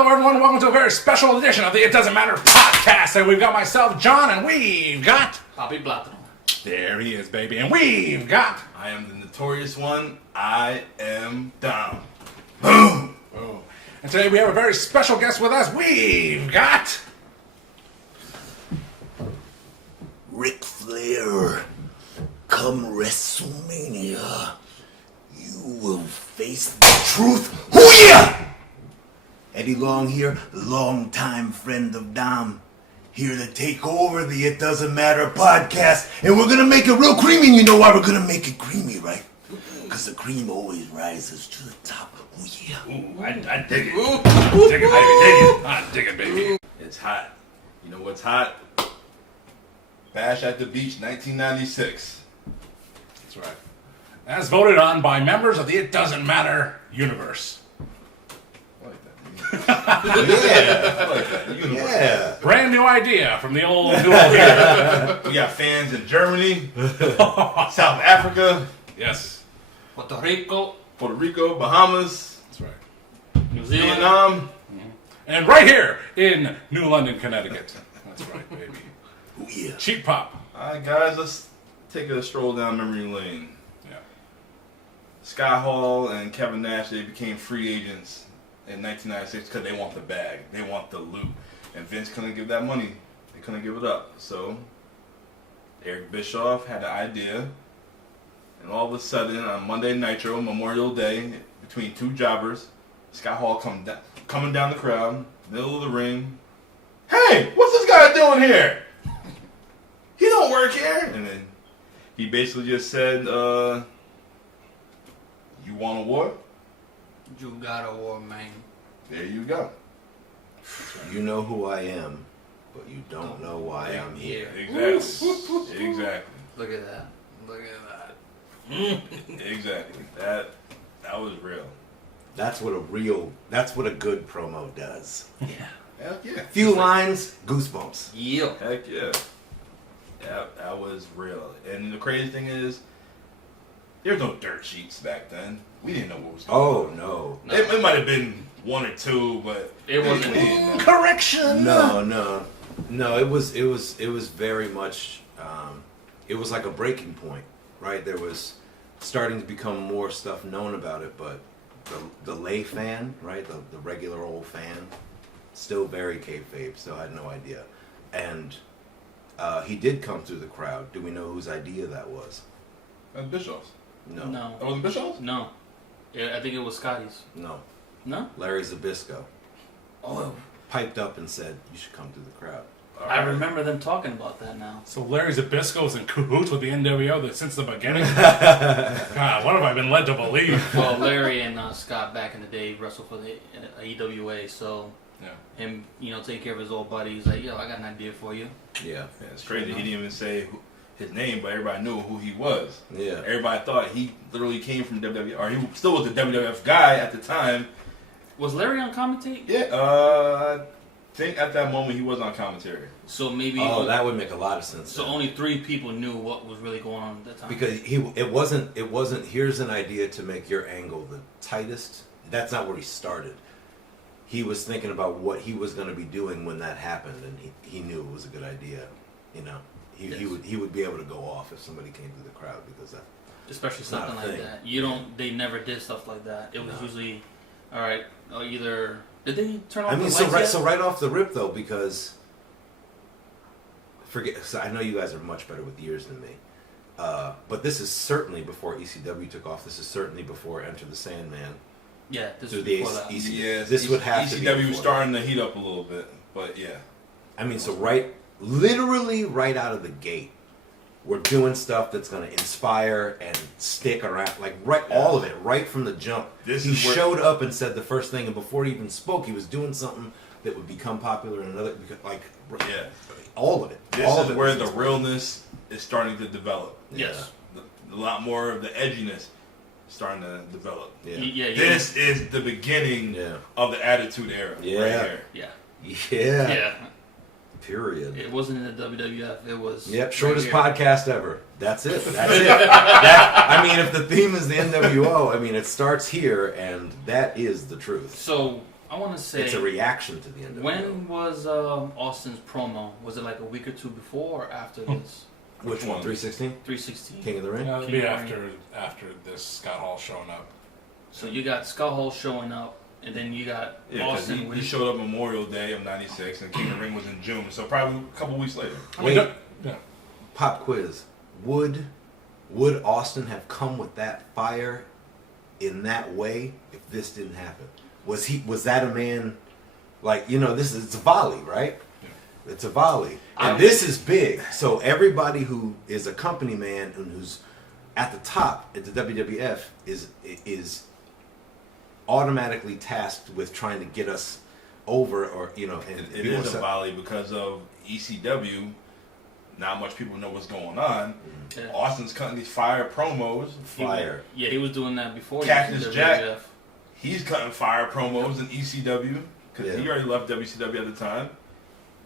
Hello, everyone. Welcome to a very special edition of the It Doesn't Matter podcast. And we've got myself, John, and we've got... Bobby Blattano. There he is, baby. And we've got... I am the notorious one. I am down. Boom! Oh. And today we have a very special guest with us. We've got... Ric Flair, come WrestleMania, you will face the truth. Hoo-yeah! Eddie Long here, long-time friend of Dom, here to take over the It Doesn't Matter podcast, and we're gonna make it real creamy, and you know why we're gonna make it creamy, right? Because the cream always rises to the top. Oh yeah. Ooh, I dig it. Dig it, baby. Dig it. I dig it, baby. It's hot. You know what's hot? Bash at the Beach, 1996. That's right. As voted on by members of the It Doesn't Matter universe. I like that. I like that. Universe. Yeah. Brand new idea from the old duo here. We got fans in Germany, South Africa, Yes. Puerto Rico. Puerto Rico, Bahamas, That's right. New Zealand. Vietnam. And right here in New London, Connecticut. That's right, baby. Oh yeah. Cheap pop. Alright guys, let's take a stroll down memory lane. Yeah. Scott Hall and Kevin Nash, they became free agents in 1996 because they want the bag. They want the loot. And Vince couldn't give that money. They couldn't give it up. So Eric Bischoff had the idea. And all of a sudden, on Monday Nitro, Memorial Day, between two jobbers, Scott Hall coming down the crowd, middle of the ring. Hey, what's this guy doing here? He don't work here. And then he basically just said, you want a war? You got a war, man. There you go. You know who I am, but you don't know why I'm here. Exactly. Exactly. Look at that. Look at Exactly. That was real. That's what a good promo does. that. Yeah. Heck yeah. Few lines, goosebumps. Yeah. Heck yeah. That was real. And the crazy thing is, there's no dirt sheets back then. We didn't know what was going on. Oh no. It might have been one or two, but It wasn't. we didn't know. Correction! No. It was very much. It was like a breaking point, right? There was starting to become more stuff known about it, but the lay fan, right, the regular old fan, still very kayfabe. So I had no idea, and he did come through the crowd. Do we know whose idea that was? Bischoff's. No. No. That wasn't Bischoff's? No. Yeah, I think it was Scotty's. No. No? Larry Zbyszko Oh. piped up and said, "You should come through the crowd." I remember them talking about that now. So Larry Zbyszko's in cahoots with the NWO since the beginning? God, what have I been led to believe? Well, Larry and Scott back in the day wrestled for the EWA, so Yeah. him, taking care of his old buddy, he's like, yo, I got an idea for you. Yeah. Yeah, it's crazy. He didn't even say his name, but everybody knew who he was. Yeah. Everybody thought he literally came from WWE, or he still was a WWF guy at the time. Was Larry on commentate? Yeah, I think at that moment he was on commentary. So maybe. Oh, that would make a lot of sense. So then. only 3 people knew what was really going on at that time. Because it wasn't. Here's an idea to make your angle the tightest. That's not where he started. He was thinking about what he was going to be doing when that happened, and he knew it was a good idea. He would be able to go off if somebody came through the crowd because that. Especially It's not something a like thing. that. They never did stuff like that. It was No. usually, all right, either did they turn off I the mean, lights so yet? right off the rip though, because so I know you guys are much better with years than me, but this is certainly before ECW took off. This is certainly before Enter the Sandman. Yeah, this through was the before that. Yes, This would have to be ECW was before starting to heat up a little bit, but yeah. I mean, so literally right out of the gate, we're doing stuff that's going to inspire and stick around, all of it, right from the jump. He showed up and said the first thing, and before he even spoke, he was doing something that would become popular in another, Yeah. all of it. This all is of it where was the inspired. realness is starting to develop. Yes. A lot more of the edginess starting to develop. Yeah. This is the beginning of the Attitude Era. Yeah. Right here. Yeah. Yeah. Yeah. Period. It wasn't in the WWF. It was. Yep, shortest right podcast ever. That's it. That's it. I mean, if the theme is the NWO, I mean, it starts here, and that is the truth. So I want to say It's a reaction to the NWO. when was Austin's promo? Was it like a week or two before or after this? Which one? 316? 316. King of the Ring? Yeah, it'll be after this Scott Hall showing up. So you got Scott Hall showing up, and then you got Yeah, because Austin. he showed up Memorial Day of '96, and King of the Ring was in June, so probably a couple weeks later. Wait. Yeah. Pop quiz. Would Austin have come with that fire in that way if this didn't happen? Was that a man like, it's a volley, right? Yeah. It's a volley. And this is big. So everybody who is a company man and who's at the top at the WWF is automatically tasked with trying to get us over, or and It is a volley because of ECW. Not much people know what's going on. Yeah. Austin's cutting these fire promos. He was doing that before. Cactus WWF. Jack. He's cutting fire promos in ECW because Yeah. he already left WCW at the time.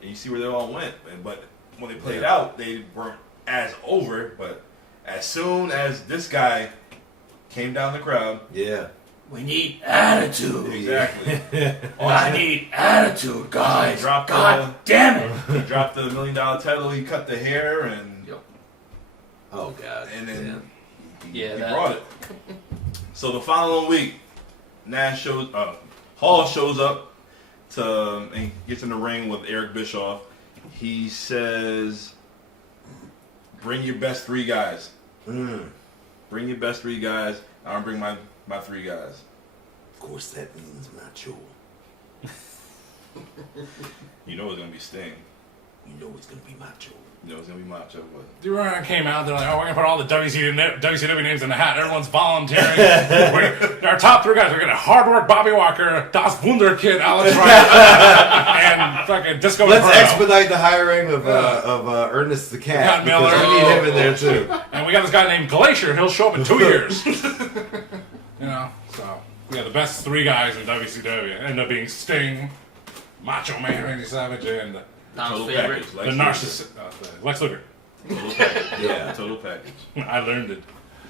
And you see where they all went. But when they played out, they weren't as over. But as soon as this guy came down the crowd, We need attitude. exactly. I need attitude, guys. Dropped God damn it. He dropped the $1 million title. He cut the hair and oh god, and then he that- brought it. So the following week, Hall shows up and gets in the ring with Eric Bischoff. He says, "Bring your best 3 guys. Bring your best 3 guys. I'm gonna bring my 3 guys." Of course, that means macho. You know it's gonna be Sting. You know it's gonna be macho. You know it's gonna be Macho. But Do you remember when it came out? They're like, "Oh, we're gonna put all the WCW names in the hat. Everyone's volunteering. Our top 3 guys. We're gonna Hard Work Bobby Walker, Das Wunderkid Alex Wright, and fucking Disco Let's Inferno. expedite the hiring of Ernest the Cat, Cat Miller. because we need him in there too. And we got this guy named Glacier. He'll show up in 2 years." So we got the best 3 guys in WCW. End up being Sting, Macho Man Randy Savage, and Tom's total favorite. package. the narcissist Lex Luger. Total package. Yeah. Total package. I learned it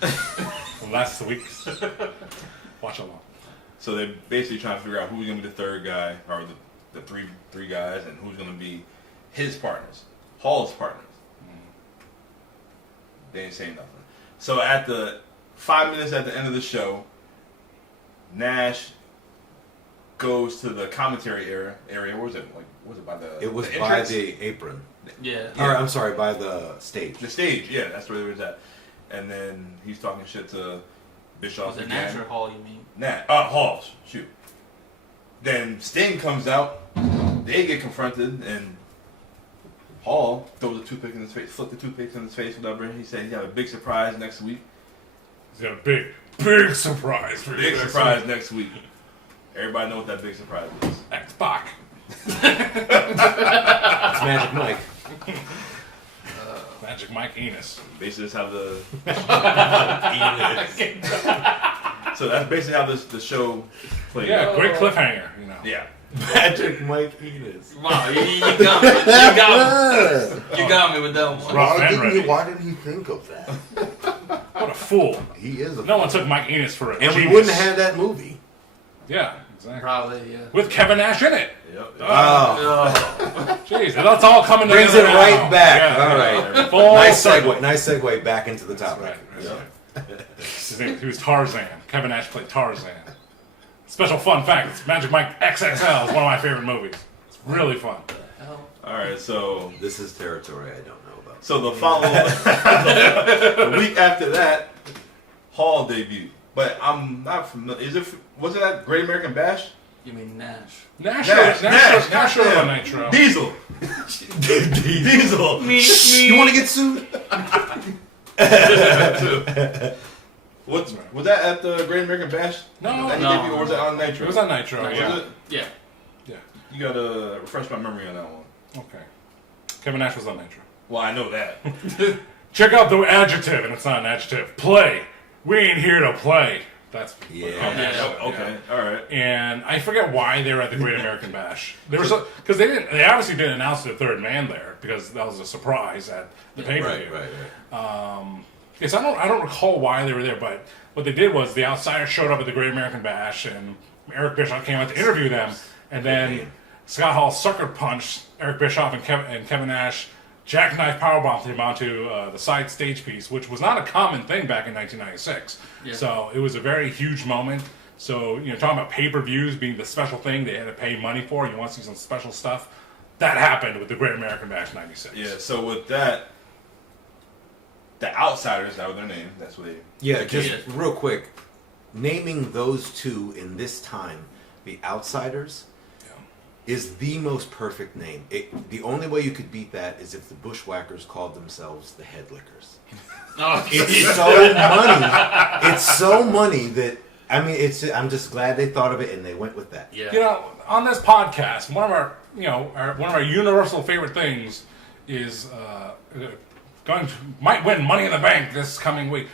from last week's watch along. So they're basically trying to figure out who's gonna be the 3rd guy, or the three guys, and who's gonna be his partners, Hall's partners. They ain't saying nothing. So at the 5 minutes at the end of the show, Nash goes to the commentary area. Where was it? Like, was it by the? It was the by entrance? the apron. Yeah. Or I'm sorry, by the stage. The stage. Yeah, that's where it was at. And then he's talking shit to Bischoff Was it again. Nash or Hall, you mean? Hall. Shoot. Then Sting comes out. They get confronted, and Hall throws a toothpick in his face, flipped the toothpick in his face, whatever. He said he have a big surprise next week. He's got a big surprise for you. Big surprise next week. Everybody know what that big surprise is. X-Pac. It's Magic Mike. Magic Mike Enos. Basically, that's how the so that's basically how the show played. Yeah, great cliffhanger. Yeah. Magic Mike Enos. Wow, you got me. You got me. You got me with that one. Rough and ready. Why didn't he think of that? What a fool. He is a No one took Mike Enos for a And we genius. wouldn't have that movie. Yeah, exactly. Probably, yeah. With Kevin Nash in it. Yep. Oh. Jeez, that's all coming together. Brings it now. right back. Yeah. All right. Full Nice circle. segue. Nice segue back into the That's topic. right. That's Yep. right. He was Tarzan. Kevin Nash played Tarzan. Special fun fact: it's Magic Mike XXL is one of my favorite movies. It's really fun. All right. So This is territory I don't know about. So the following the week after that, Hall debuted. But I'm not familiar. Was it at Great American Bash? You mean Nash? Nash Nash, on goddamn. Nitro. Diesel. Diesel. You want to get sued? Was that at the Great American Bash? No, That he no. debuted, or was it on Nitro? It was on Nitro. Was Yeah. it? Yeah. Yeah. You gotta refresh my memory on that one. Okay. Kevin Nash was on Nitro. Well, I know that. Check out the adjective, and it's not an adjective. Play. We ain't here to play. That's Yeah. Okay. All right. And I forget why they were at the Great American Bash. They were because they obviously didn't announce the 3rd man there because that was a surprise at the pay per view. Right. Yes, I don't recall why they were there, but what they did was the Outsiders showed up at the Great American Bash, and Eric Bischoff came out to interview them. And then Scott Hall sucker punched Eric Bischoff and Kevin Nash, jackknife powerbombed him onto the side stage piece, which was not a common thing back in 1996. Yeah. So it was a very huge moment. So, talking about pay-per-views being the special thing they had to pay money for, you want to see some special stuff, that happened with the Great American Bash 96. Yeah, so with that, the Outsiders, that was their name. That's what they... Yeah, just real quick. Naming those two in this time, the Outsiders, is the most perfect name. The only way you could beat that is if the Bushwhackers called themselves the Headlickers. It's so money. It's so money that, I'm just glad they thought of it and they went with that. Yeah. On this podcast, one of our universal favorite things is might win Money in the Bank this coming week,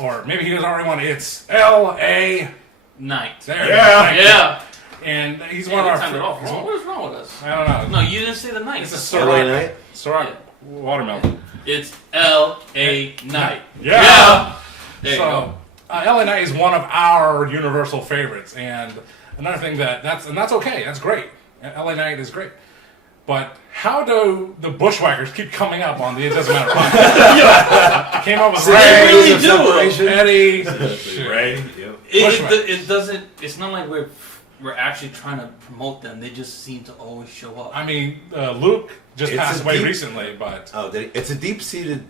or maybe he has already won. It's L.A. Knight. There Yeah. And he's one of our. What is wrong with us? I don't know. No, you didn't say the Knight. It's LA Knight? Ciroc watermelon. It's L.A. Knight. Yeah. There you go. LA Knight is one of our universal favorites, and another thing that's okay. That's great. LA Knight is great. But how do the Bushwhackers keep coming up on the It Doesn't Matter podcast? Came up with They Ray, really do. Eddie, Ray, yep. It doesn't. It's not like we're actually trying to promote them. They just seem to always show up. I mean, Luke just It's passed a away deep- recently, but It's a deep-seated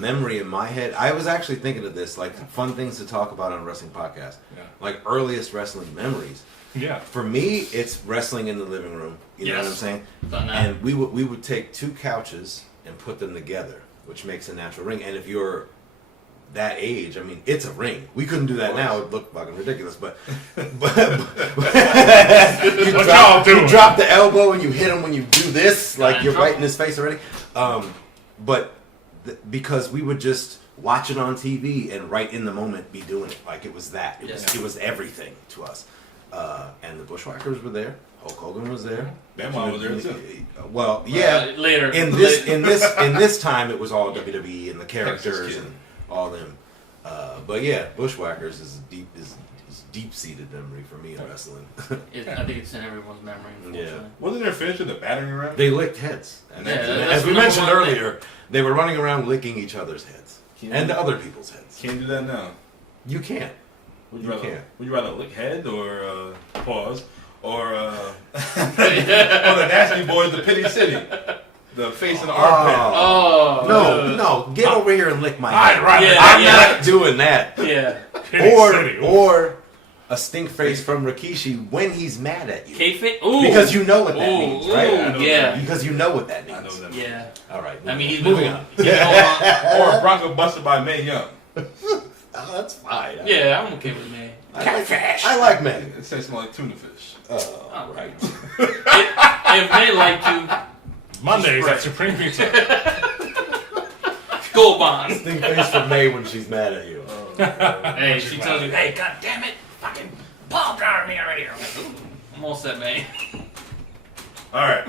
memory in my head. I was actually thinking of this, like fun things to talk about on a wrestling podcast, like earliest wrestling memories. yeah. For me, it's wrestling in the living room. You know what I'm Yes. saying? Done that. And we would take two couches and put them together, which makes a natural ring. And if you're that age, it's a ring. We couldn't do that now; it'd look fucking ridiculous. But you drop the elbow and you hit him when you do this, like you're right in his face already. Because we would just watch it on TV and right in the moment be doing it, like it was that. It was everything to us. And the Bushwhackers were there. Hulk Hogan was there. Benoit was there too. Well, yeah. Later. In this time, it was all WWE and the characters and all them. But yeah, Bushwhackers is deep seated memory for me in wrestling. I think it's in everyone's memory. Unfortunately. Wasn't there a finish with the battering ram? They licked heads. And that's as we the number mentioned one earlier, they were running around licking each other's heads and other people's heads. Can't do that now. You can't. Would You you can't. rather lick head or pause or or the Nasty Boys, the Pity City, the face and the armpit? Oh. No, get over here and lick my I'd head. rather. I'm not doing that. Yeah. Or a stink face from Rikishi when he's mad at you. Kayfabe? Ooh. Because you know what that means, right? Ooh, yeah. Because you know what that means. I know that. Yeah. All right. I mean, he's moving on. Or a Bronco Buster by Mae Young. Oh, that's fine. Yeah, I'm okay with me. I like men. It tastes more like tuna fish. Oh, right. If they like to, Mondays at Supreme Pizza. go on. Stink face from May when she's mad at you. Hey, she tells you, hey, god damn it, fucking Paul driver me already. I'm all set, man. All right.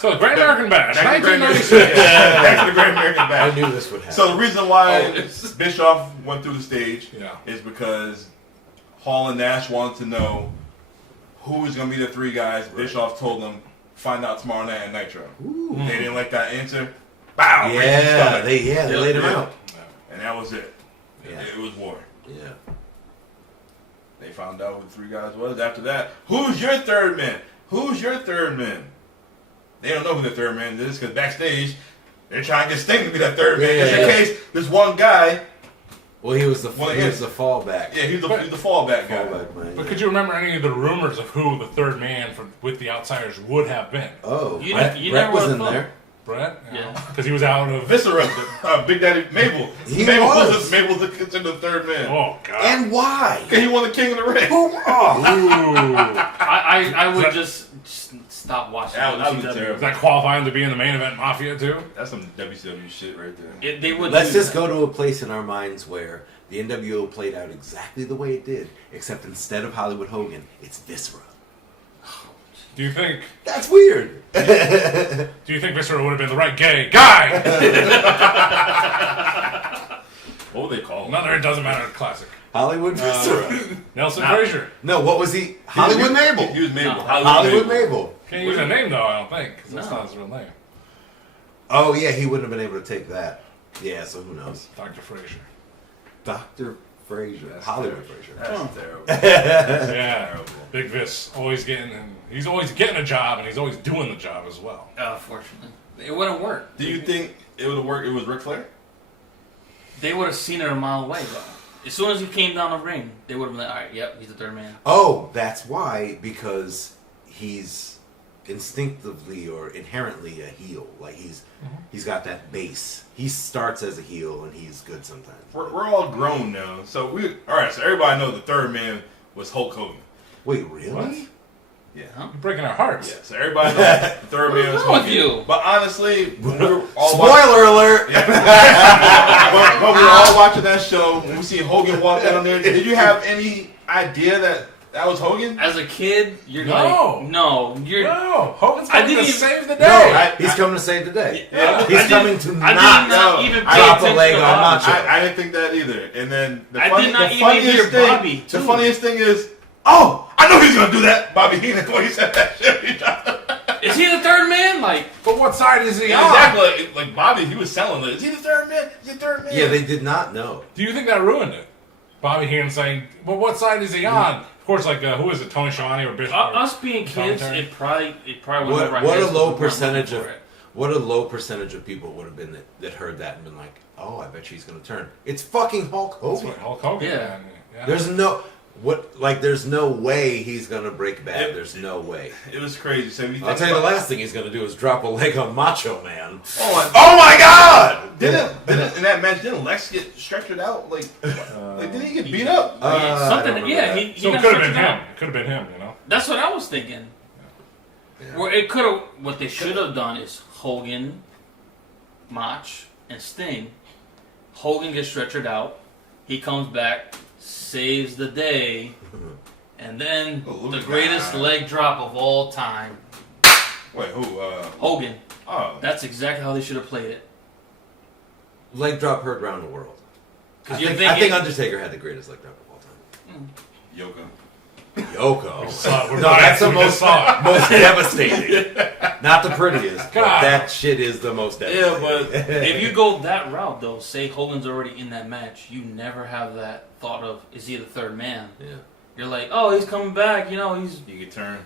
So, Great American Bash, Back to the Great 1996. Back to the Great American I Bash. knew this would happen. So the reason why Bischoff went through the stage Yeah. is because Hall and Nash wanted to know who was going to be the three guys. Bischoff told them, find out tomorrow night at Nitro. They didn't like that answer. Bow! right in the Yeah, stomach. they laid him out. And that was it. Yeah. It was war. Yeah. They found out who the three guys was. After that, who's your third man? Who's your third man? They don't know who the third man is because backstage they're trying to get Sting to be that third man. Just in case this one guy. Well, he was the Well, he was the fallback. Yeah, he's the fallback guy. Fallback man. But could you remember any of the rumors of who the third man with the Outsiders would have been? Oh, You Brett never was would've in thought. there. Brett? Yeah. Because he was out of... Viscera, Big Daddy Mabel. He Mabel was. Mabel's considered the third man. Oh, God. And why? Okay, he won the King of the Ring. Oh, Ooh. I would just stop watching That was WCW. terrible. Does that qualify him to be in the main event Mafia, too? That's some WCW shit right there. They would. Let's do just that. go to a place in our minds where the NWO played out exactly the way it did, except instead of Hollywood Hogan, it's Viscera. Do you think... That's weird. Do you think Viscera would have been the right gay guy? What would they call him? Another It Doesn't Matter classic. Hollywood Viscera. Nelson Frazier. No, what was he? Hollywood Mabel. He was Mabel. No, Hollywood Mabel. Can't use a name though, I don't think, because that's No. not his real name. Oh yeah, he wouldn't have been able to take that. Yeah, so who knows? Dr. Frazier. Dr. Frazier. That's Hollywood terrible. Frazier. That's terrible. Yeah. Terrible. Big Vis always he's always getting a job, and he's always doing the job as well. Fortunately, it wouldn't work. Do you think it would have worked? It was Ric Flair. They would have seen it a mile away, though. As soon as he came down the ring, they would have been like, all right, yep, he's the third man. Oh, that's why, because he's instinctively or inherently a heel. Like he's got that base. He starts as a heel and he's good sometimes. We're all grown now, so all right. So everybody knows the third man was Hulk Hogan. Wait, really? What? Yeah. Huh? You're breaking our hearts. Yeah. So everybody knows the third man was What's wrong Hulk with you? But honestly, when we were all Spoiler alert! when we were all watching that show, when we see Hogan walk down there, did you have any idea that was Hogan? As a kid, you're No. like, no, you're. No, Hogan's I coming to didn't even- save the No, day. he's coming to save the day. Yeah. He's I coming did- to I did not not no, even I pay drop a attention leg to on Bobby. Macho. I didn't think that either. And then the I did not even hear Bobby, the too. funniest thing is, oh, I know he's gonna do that. Bobby Heenan when he said that shit. Is he the third man? Like, But what side is he on? Exactly. Like Bobby, he was selling it. Is he the third man? Is he the third man? Yeah, they did not know. Do you think that ruined it? Bobby Heenan saying, "Well, what side is he on?" Of course, like who is it? Tony Schiavone or Bishop? us being kids, Commentary. it probably went over our What heads a low 'cause we weren't percentage looking of for it. what a low percentage of people would have been that heard that and been like, oh, I bet she's gonna turn. It's fucking Hulk That's Hogan. what Hulk Hogan. Yeah. Man. Yeah. There's no way he's gonna break bad. It- There's no way. It was crazy. So if you I'll think tell you the about- last thing he's gonna do is drop a leg on Macho Man. Oh, Oh my God! didn't in that match? Didn't Lex get stretchered out? Like didn't he get beat up? I don't Something, remember yeah, that. he So it got could have been stretched him. out. It could have been him. You know. That's what I was thinking. Yeah. Where it could have, what they should have done is Hogan, Mach, and Sting. Hogan gets stretchered out. He comes back, saves the day, and then Oh, the look greatest at that. leg drop of all time. Wait, who? Hogan. Oh, That's exactly how they should have played it. Leg drop heard around the world. I 'Cause you're think thinking- Undertaker had the greatest leg drop of all time. Yoko. Yoko. So we're No, that's the we just most saw it. most devastating. Not the prettiest, but God. that shit is the most Yeah, devastating. but If you go that route, though, say Hogan's already in that match, you never have that thought of, is he the third man? yeah. You're like, oh, he's coming back, you know, you could turn.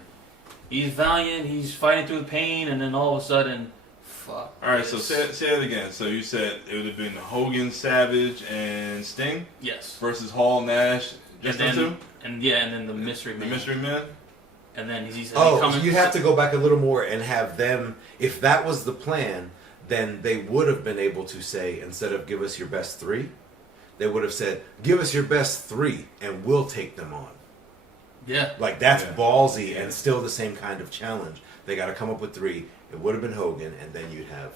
he's valiant, he's fighting through the pain, and then all of a sudden, fuck. All right, so this. say it again. So you said it would have been Hogan, Savage, and Sting Yes. versus Hall, Nash, just and them then, two. and then the mystery The man. mystery man. And then he's Oh, coming. so you'd have to go back a little more and have them. If that was the plan, then they would have been able to say, instead of give us your best three, they would have said, give us your best three, and we'll take them on. Yeah. Like that's Yeah. ballsy Yeah. and still the same kind of challenge. They got to come up with three. It would have been Hogan, and then you'd have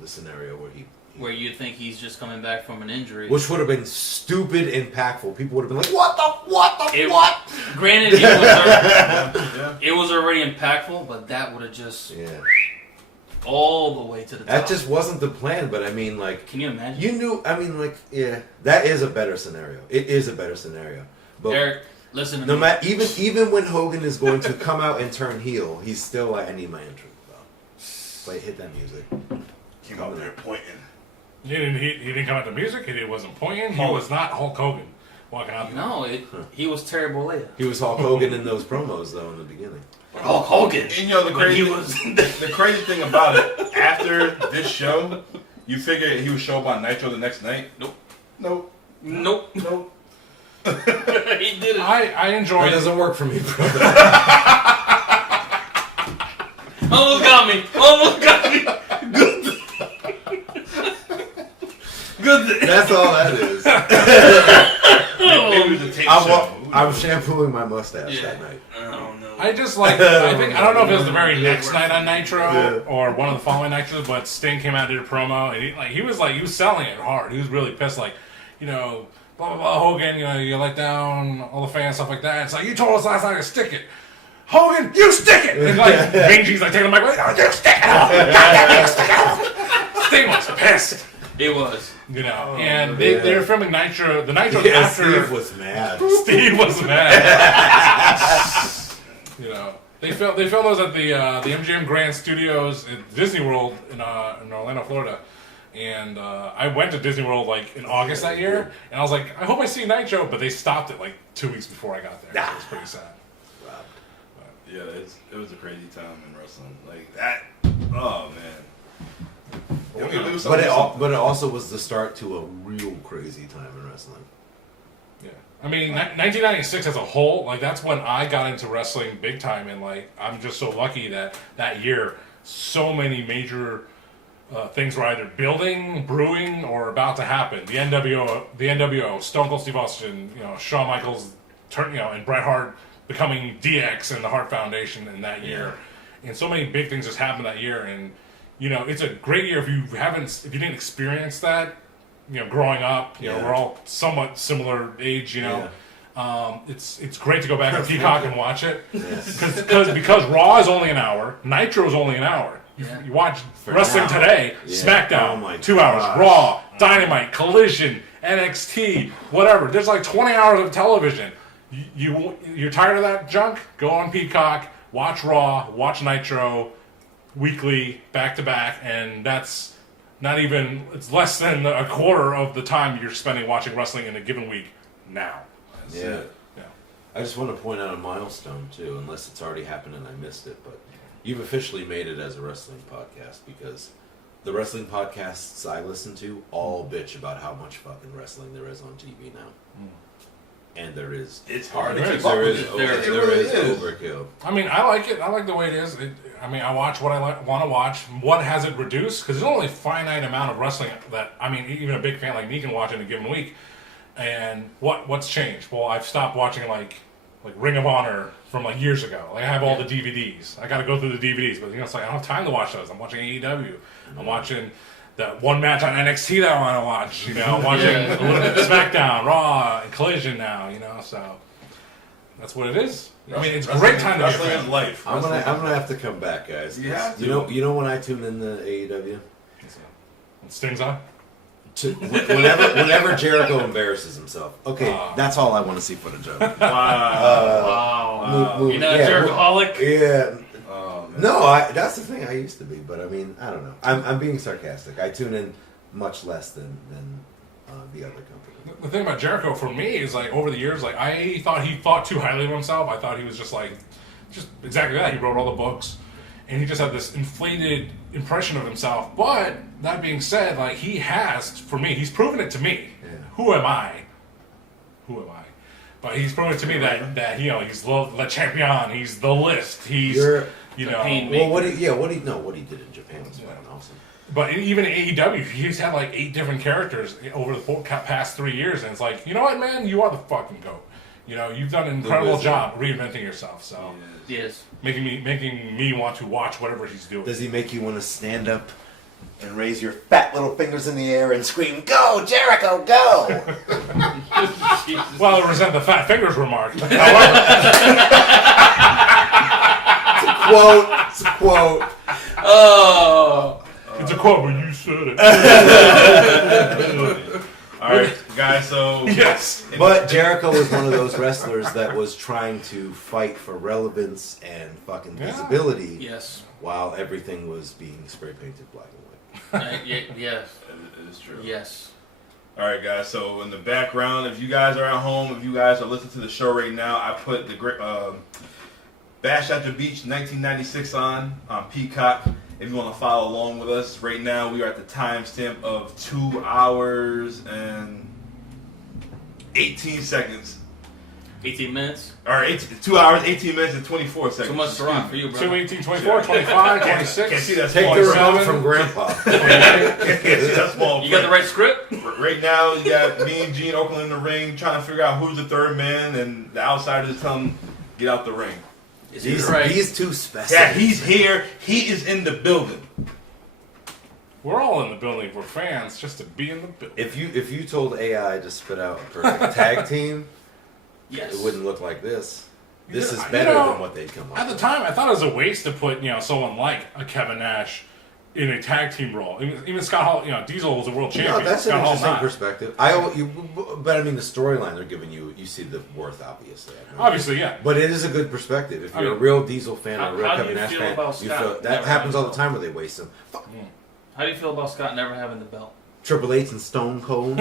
the scenario where he Where you think he's just coming back from an injury. which would have been stupid impactful. People would have been like, "What the It- what?" Granted, Yeah. it was already impactful, but that would have just Yeah, all the way to the top. that just wasn't the plan. But I mean, like, Can you imagine? you knew. I mean, like, yeah, that is a better scenario. It is a better scenario. But Eric, listen to no me. matter, even when Hogan is going to come out and turn heel, he's still like, "I need my entrance." Though. Wait, hit that music. Came out there pointing. He didn't come out to music. He wasn't pointing. He Hulk. was not Hulk Hogan walking out. No, he was terrible later. He was Hulk Hogan in those promos though in the beginning. Hulk Hogan. And you know the When crazy he was the crazy thing about it, after this show, you figure he would show up on Nitro the next night. Nope. Nope. Nope. Nope. He did it. I That enjoyed. doesn't work for me, brother. Almost got me. Almost got me. Good. Good. That's all that is. Maybe it was a tape I'm, show. I'm shampooing my mustache Yeah. that night. Oh no. I just like. I think I don't know if it was the very next night on Nitro Yeah. or one of the following Nitros, but Sting came out and did a promo, and he was selling it hard. He was really pissed, like, you know, blah blah blah. Hogan, you know, you let down all the fans, stuff like that. It's like you told us last night to stick it. Hogan, you stick it! And like Benji's like taking the mic, like, oh, you stick it! Oh, God damn it, you stick it! Sting was pissed. It was. You know, and they were filming Nitro. The Nitro after Steve was mad. Steve was mad. You know, they filmed those at the MGM Grand Studios at Disney World in Orlando, Florida. And I went to Disney World like in August that year, and I was like, I hope I see Nitro, but they stopped it like 2 weeks before I got there. So it was pretty sad. Yeah, it was a crazy time in wrestling. Like that. Oh man. But it also was the start to a real crazy time in wrestling. Yeah, I mean, 1996 as a whole, like that's when I got into wrestling big time, and like I'm just so lucky that year, so many major things were either building, brewing, or about to happen. The NWO, Stone Cold Steve Austin, you know, Shawn Michaels, and Bret Hart becoming DX and the Hart Foundation in that year, and so many big things just happened that year, and you know, it's a great year if you didn't experience that, you know, growing up. You know, we're all somewhat similar age. You know, it's great to go back to Peacock and watch it because Raw is only an hour, Nitro is only an hour. You watch wrestling today, SmackDown, 2 hours, Raw, Dynamite, Collision, NXT, whatever. There's like 20 hours of television. You're tired of that junk? Go on Peacock, watch Raw, watch Nitro, weekly, back to back, and that's not even, it's less than a quarter of the time you're spending watching wrestling in a given week now. Yeah. I just want to point out a milestone too, unless it's already happened and I missed it, but you've officially made it as a wrestling podcast, because the wrestling podcasts I listen to all bitch about how much fucking wrestling there is on TV now. And there is. It's hard to There keep up with it. There is overkill. I mean, I like it. I like the way it is. I mean, I watch what I want to watch. What has it reduced? Because there's only a finite amount of wrestling that, I mean, even a big fan like me can watch in a given week. And what's changed? Well, I've stopped watching like Ring of Honor from like years ago. Like I have all the DVDs. I got to go through the DVDs, but you know, it's like I don't have time to watch those. I'm watching AEW. I'm watching that one match on NXT that I want to watch. You know, I'm watching a little bit of SmackDown, Raw, and Collision now. You know, so that's what it is. I mean, it's a great time to be a wrestling is fan. life. I'm gonna have to come back, guys. You have to. You know when I tune in the AEW? When Sting's on. Whenever Jericho embarrasses himself. Okay, that's all I want to see footage of. Wow. You're not a Jerichoholic? Yeah. Oh, man. No, that's the thing. I used to be, but I mean, I don't know. I'm being sarcastic. I tune in much less than the other company. The thing about Jericho for me is like over the years, like I thought he thought too highly of himself. I thought he was just exactly that. He wrote all the books, and he just had this inflated impression of himself. But that being said, like he has, for me, he's proven it to me. Yeah. Who am I? But he's proven it to me that you know he's the champion. He's the list. He's you know. Well, what he did in Japan was fucking awesome. But even in AEW, he's had like 8 different characters over the past 3 years, and it's like, you know what, man, you are the fucking GOAT. You know, you've done an incredible job reinventing yourself. So Yes. making me want to watch whatever he's doing. Does he make you want to stand up and raise your fat little fingers in the air and scream, "Go, Jericho, go"? Well, I resent the fat fingers remark. However, It's a quote. Oh. it's a quote, but you said it. All right, guys. So Yes. But Jericho was one of those wrestlers that was trying to fight for relevance and fucking visibility, Yes. while everything was being spray painted black and white. Yes. it is true. Yes. All right, guys. So in the background, if you guys are at home, if you guys are listening to the show right now, I put the great Bash at the Beach 1996 on Peacock. If you want to follow along with us, right now we are at the timestamp of 2 hours and 18 seconds. 18 minutes. Or 2 hours, 18 minutes, and 24 seconds. Too much to run for you, bro. 2, 18, 24, 25, 26. Can't see that Take small the print. remote from Grandpa. Can't see that small You got the print. right script? Right now, you got me and Gene Oakland in the ring trying to figure out who's the third man, and the outsiders tell him, get out the ring. These two specimens. Yeah, he's here. He is in the building. We're all in the building. We're fans just to be in the building. If you told AI to spit out a perfect tag team, Yes. it wouldn't look like this. This is You better know, than what they'd come up At the with. time, I thought it was a waste to put, you know, someone like a Kevin Nash in a tag team role. Even Scott Hall, Diesel was a world champion. No, that's an Scott Hall's interesting not. perspective. But I mean, the storyline they're giving you see the worth, obviously. I mean. Obviously, yeah. But it is a good perspective. If I you're mean, a real Diesel fan or a real how do Kevin you Nash feel fan, about you Scott feel that never happens all the having time where they waste them. Fuck. How do you feel about Scott never having the belt? Triple H and Stone Cold.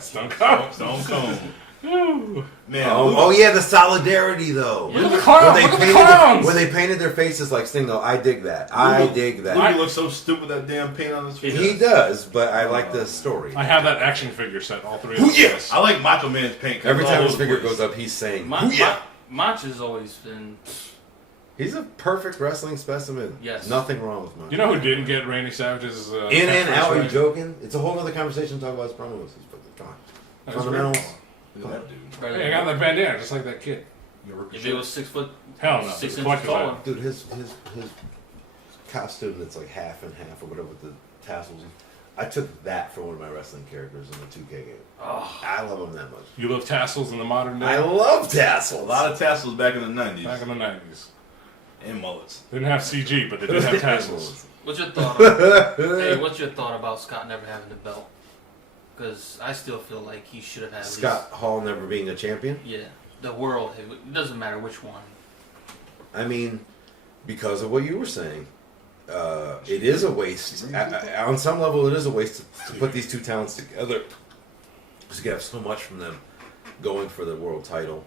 Stone Cold. Stone Cold. Ooh. Man, Oh yeah, the solidarity though. Look at the clown. Look at the clowns. When they painted their faces like Sting, though, I dig that. I dig that. Luger looks so stupid with that damn paint on his face. He does, but I like the story. I have that action figure set, all three of Ooh, them. yes. I like Macho Man's paint. Every time his all over figure the place. goes up, he's saying, Mach has always been. He's a perfect wrestling specimen. Yes. Nothing wrong with Mach. You know who didn't get Randy Savage's In and catchphrase out, are you right? joking? It's a whole other conversation to talk about his promos. Come on. That was Fundamentals. Look at that dude. Hey, I got that bandana, just like that kid. If it was 6 foot, Hell no. 6 it's inches collector's taller. item. Dude, his costume that's like half and half or whatever with the tassels. I took that for one of my wrestling characters in the 2K game. Oh, I love him that much. You love tassels in the modern day? I love tassels. A lot of tassels back in the 90s. Back in the 90s. And mullets. They didn't have CG, but they did have tassels. what's your thought? Hey, what's your thought about Scott never having the belt? Because I still feel like he should have had. Scott At Hall never being a champion. least, yeah, the world. It doesn't matter which one. I mean, because of what you were saying, it is a waste. On some level, it is a waste to put these two talents together. Because you have so much from them going for the world title.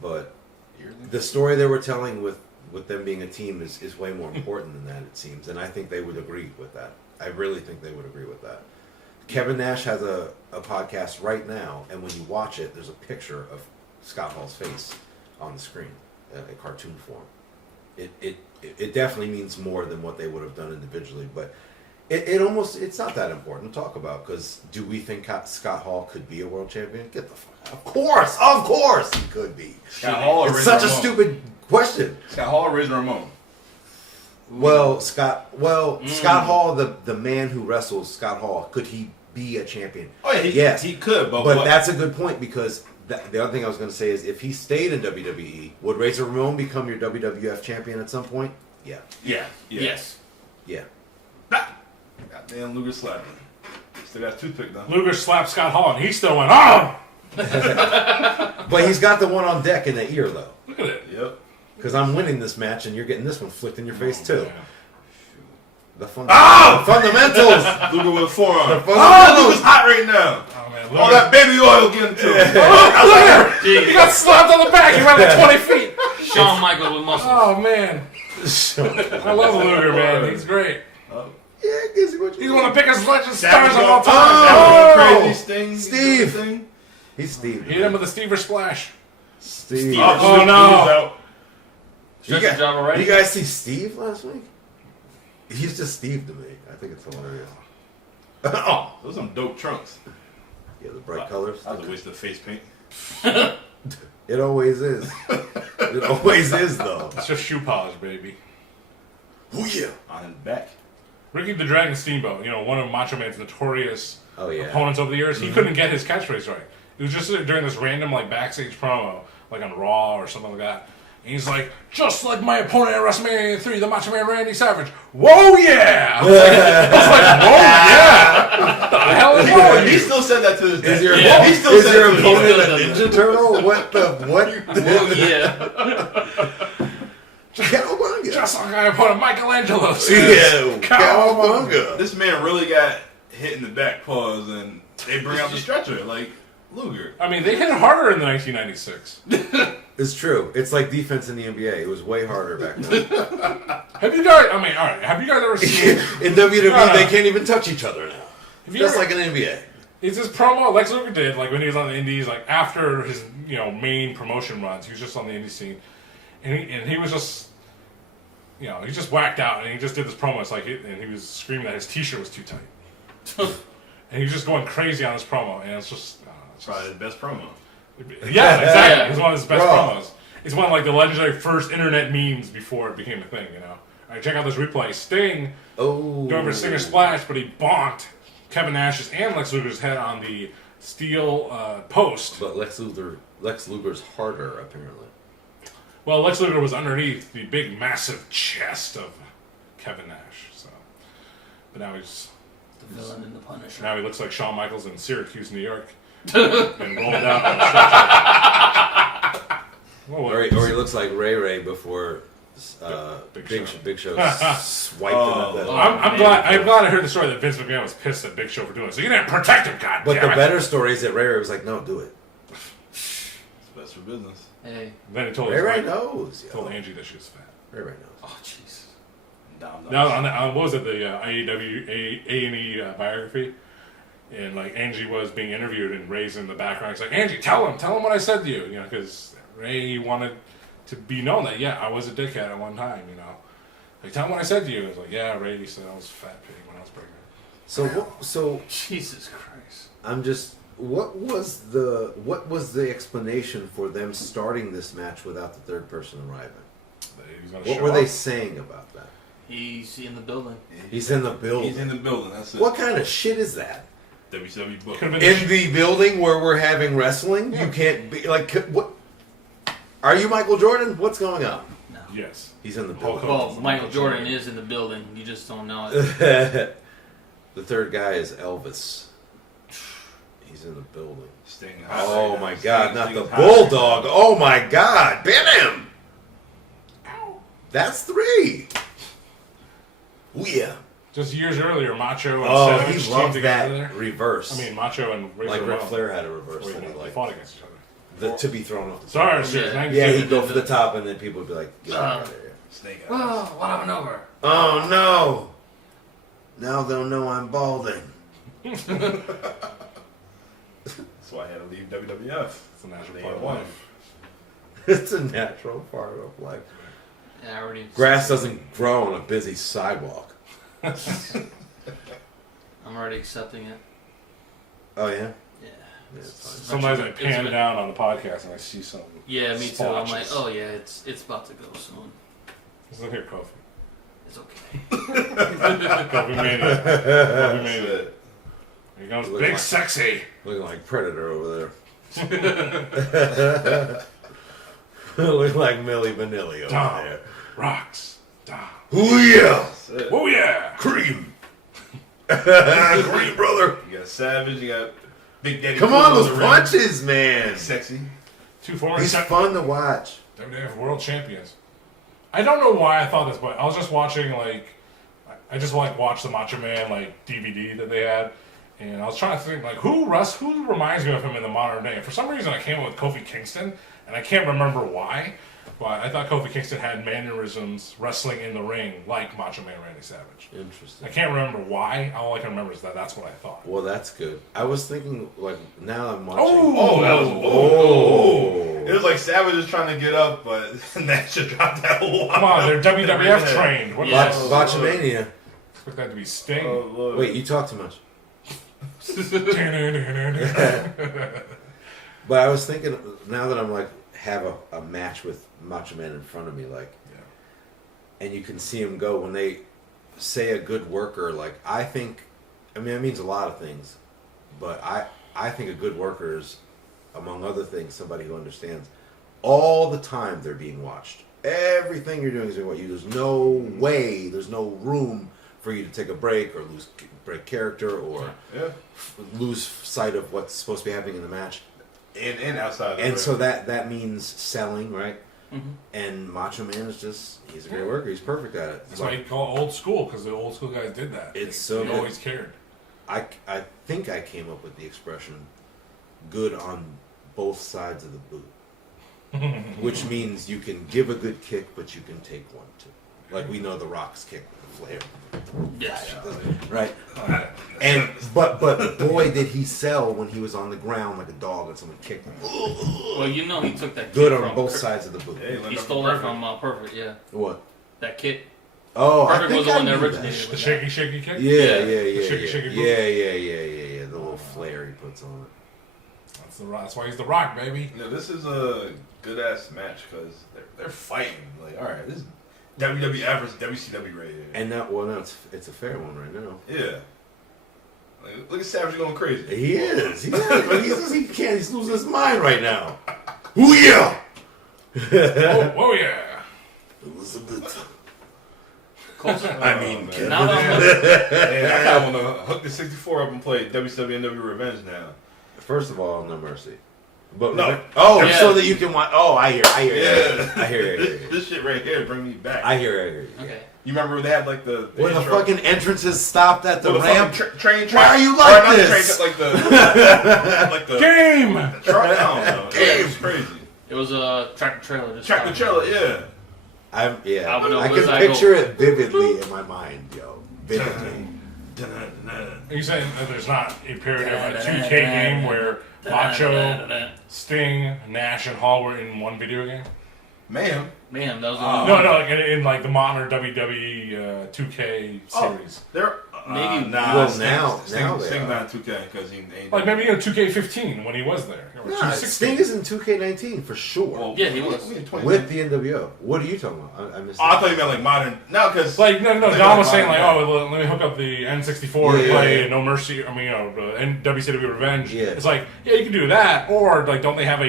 But the story they were telling with them being a team is way more important than that, it seems. And I think they would agree with that. I really think they would agree with that. Kevin Nash has a podcast right now, and when you watch it, there's a picture of Scott Hall's face on the screen, in cartoon form. It definitely means more than what they would have done individually, but it's not that important to talk about, because do we think Scott Hall could be a world champion? Get the fuck out. Of course he could be. Scott Hall or It's Razor such a Ramon? stupid question. Scott Hall or Razor Ramon? Scott Hall, the man who wrestles Scott Hall, could he be a champion? Oh yeah, Yes. he could, but That's a good point, because the other thing I was going to say is if he stayed in WWE, would Razor Ramon become your WWF champion at some point? Yeah. yeah. Yes. Yeah. Goddamn Luger slapping. Still got a toothpick though. Luger slapped Scott Hall, and he still went, oh! But he's got the one on deck in the ear, though. Look at it. Yep. Because I'm winning this match, and you're getting this one flicked in your face, too. Yeah. The fundamentals! Luger with a forearm. The Oh, fundamentals! Luger's hot right now. Oh, man. All that baby oil getting to him. Oh, Luger! He got slapped on the back. He ran like 20 feet. Shawn Michaels with muscles. Oh, man. I love Luger, man. He's great. Yeah, I guess what you He's one of the biggest legend Savage stars of all time. Oh! Crazy Sting. Steve. Thing. He's Steve. Hit him with a Stever splash. Steve. Oh, no. You Stretch the job already. you guys see Steve last week? He's just Steve to me. I think it's hilarious. Oh, those are some dope trunks. Yeah, the bright colors. That was a waste of face paint. It always is. It always is, though. It's just shoe polish, baby. Oh, yeah. On his back. Ricky the Dragon Steamboat, one of Macho Man's notorious Oh, yeah. opponents over the years, he couldn't get his catchphrase right. It was just during this random backstage promo, like on Raw or something like that. And he's like, just like my opponent at WrestleMania 3, the Macho Man Randy Savage. Whoa, yeah! I was like, whoa, yeah! What the hell is wrong with He you? still said that to this day. Yeah. He still Is said your that to this opponent day. a Ninja Turtle? What? Oh, yeah. Cowabunga. Just like my opponent Michelangelo. Yeah, Cowabunga. Cowabunga. This man really got hit in the back paws, and they bring out the stretcher like Luger. I mean, they hit it harder in 1996. It's true. It's like defense in the NBA. It was way harder back then. Have you guys, have you guys ever seen, In WWE, they can't even touch each other now. have you Just ever, like an NBA. is this promo Lex Luger did, when he was on the indies, after his, main promotion runs, he was just on the indie scene, and he was just, he just whacked out, and he just did this promo, and he was screaming that his t-shirt was too tight. And he was just going crazy on his promo, and it's just, Probably his best promo. yeah, exactly. Yeah. It's one of his best Bro. promos. It's one of the legendary first internet memes before it became a thing, All right, check out this replay. Sting Oh. going for a Stinger Splash, but he bonked Kevin Nash's and Lex Luger's head on the steel post. But Lex Luger's harder, apparently. Well, Lex Luger was underneath the big, massive chest of Kevin Nash. So But now he's The villain in the Punisher. now he looks like Shawn Michaels in Syracuse, New York, and rolled out on a stretcher. Whoa, Or he looks like Ray before Big Show swiped him at the... I'm glad I heard the story that Vince McMahon was pissed at Big Show for doing it. So you didn't protect him, God But damn the it. better story is that Ray was like, no, do it. It's best for business. Hey. Then he told Ray knows. told Angie that she was fat. Ray knows. Oh, jeez. No, on what was it, the AEW A&E biography, and like Angie was being interviewed and Ray's in the background. He's like, Angie, tell him what I said to you, you know, because Ray wanted to be known that I was a dickhead at one time, you know. Like, tell him what I said to you. He was like, yeah, Ray said I was a fat pig when I was pregnant. So Jesus Christ. I'm just... What was the explanation for them starting this match without the third person arriving? What were they saying about that? He's in the building. He's in the building. He's in the building. That's it. What kind of shit is that? WCW book. In the building where we're having wrestling, you can't be like. What? Are you Michael Jordan? What's going on? No. Yes. He's in the building. Well, Michael Jordan is in the building. You just don't know it. The third guy is Elvis. He's in the building. Sting. Oh my God! Not the Bulldog. Oh my God! Bit him. That's 3. Oh yeah. Just years earlier, Macho and Oh, Savage he teamed loved together that there. reverse. I mean, Macho and Razor like Ric Ramon. Flair had a reverse Wait, thing. they Like fought against each other. to be thrown off. Sorry, sir. Yeah. Yeah, he'd go for the top, and then people would be like, "Get out of here." Snake eyes. Oh, what happened over? Oh no! Now they'll know I'm balding. That's why I had to leave WWF. It's a natural They part of won. life. It's a natural part of life. Yeah, I already. Grass doesn't grow on a busy sidewalk. I'm already accepting it. Oh yeah. Yeah. Yeah, it's fine. Sometimes I It's pan been- down on the podcast and I see some. Yeah, me too. I'm like, splotches. oh yeah, it's about to go soon. Listen here, Kofi. It's okay. Kofi Mania. Kofi That's Mania. it. Here goes Look Big like- Sexy. Looking like Predator over there. Looking like Milli Vanilli over Dom. there. Rocks. Dom. Oh yeah! That's it. Oh yeah. Cream! Cream, brother! You got Savage. You got Big Daddy. Come Cool on, those the ring. punches, man! Sexy. Two former He's fun to watch. WWF World Champions. I don't know why I thought this, but I was just watching I just watched the Macho Man DVD that they had, and I was trying to think who reminds me of him in the modern day. And for some reason, I came up with Kofi Kingston, and I can't remember why, but I thought Kofi Kingston had mannerisms wrestling in the ring like Macho Man Randy Savage. Interesting. I can't remember why. All I can remember is that's what I thought. Well, that's good. I was thinking, now I'm watching. Oh, that was. Oh. It was like Savage is trying to get up, but Nash just dropped that whole. Come on, they're WWF trained. What Yeah. Botchamania. expect that to be Sting. Oh, Lord. Wait, you talk too much. But I was thinking, now that I'm have a match with Macho Man in front of me, and you can see him go when they say a good worker. It means a lot of things, but I think a good worker is, among other things, somebody who understands all the time they're being watched. Everything you're doing is being watched. There's no way, there's no room for you to take a break or break character or lose sight of what's supposed to be happening in the match. And outside. And so that means selling, right? Mm-hmm. And Macho Man is he's a great worker. He's perfect at it. That's why you call it old school, because the old school guys did that. It's so they good. always cared. I think I came up with the expression good on both sides of the boot. Which means you can give a good kick, but you can take one too. Like we know the Rock's kick with the flare. Yes. Right. And but boy did he sell when he was on the ground like a dog and someone kicked him. Well, he took that Good kick on from both Kurt. sides of the boot. Hey, He stole it from Perfect, yeah. What? That kick. Oh, Perfect I think was the I one that knew originated The with shaky, shaky kick? Yeah. The shaky, shaky boot? Yeah. The little flare he puts on it. That's the Rock. That's why he's the Rock, baby. Yeah, this is a good ass match because they're fighting. All right, this is WWF versus WCW right here. And now it's a fair one right now. Yeah. Look at Savage going crazy. He is. But he can't. He's losing his mind right now. Ooh yeah. Oh yeah. Elizabeth. Coast. I mean, man. Now that I'm looking, Yeah, I kind of want to hook the 64 up and play WCW Revenge now. First of all, no mercy. But No. Yeah. so that you can watch. Oh, I hear. Yeah. I hear. This shit right here bring me back. I hear. okay. You remember they had like the When the intro- fucking entrances stopped at the well, ramp. fucking train. Why are you or like not the this? Train, like the Game! truck. I don't know. Yeah, it was crazy. It was a tractor trailer. Just Tractor trailer, yeah. I would know I where can I go. picture it vividly in my mind, yo. Vividly. Are you saying that there's not a period of a 2K game where Macho, Sting, Nash, and Hall were in one video game? Ma'am. Man, that was the No, like in like the modern WWE 2K series. They're Maybe- nah. Well, Sting, now they Sting are. not 2K because he ain't. Like maybe 2K15 when he was there. Or Nah, 216. Sting is in 2K19 for sure. Well, Yeah, he was. we in 20. With the NWO. What are you talking about? I missed Oh, I it. thought you meant like modern. No, because Like no, Think Dom was about saying it, like, yeah. oh, let me hook up the N64 Yeah, to play yeah. No Mercy. I mean, and WCW Revenge. Yeah. It's like, yeah, you can do that, or like, don't they have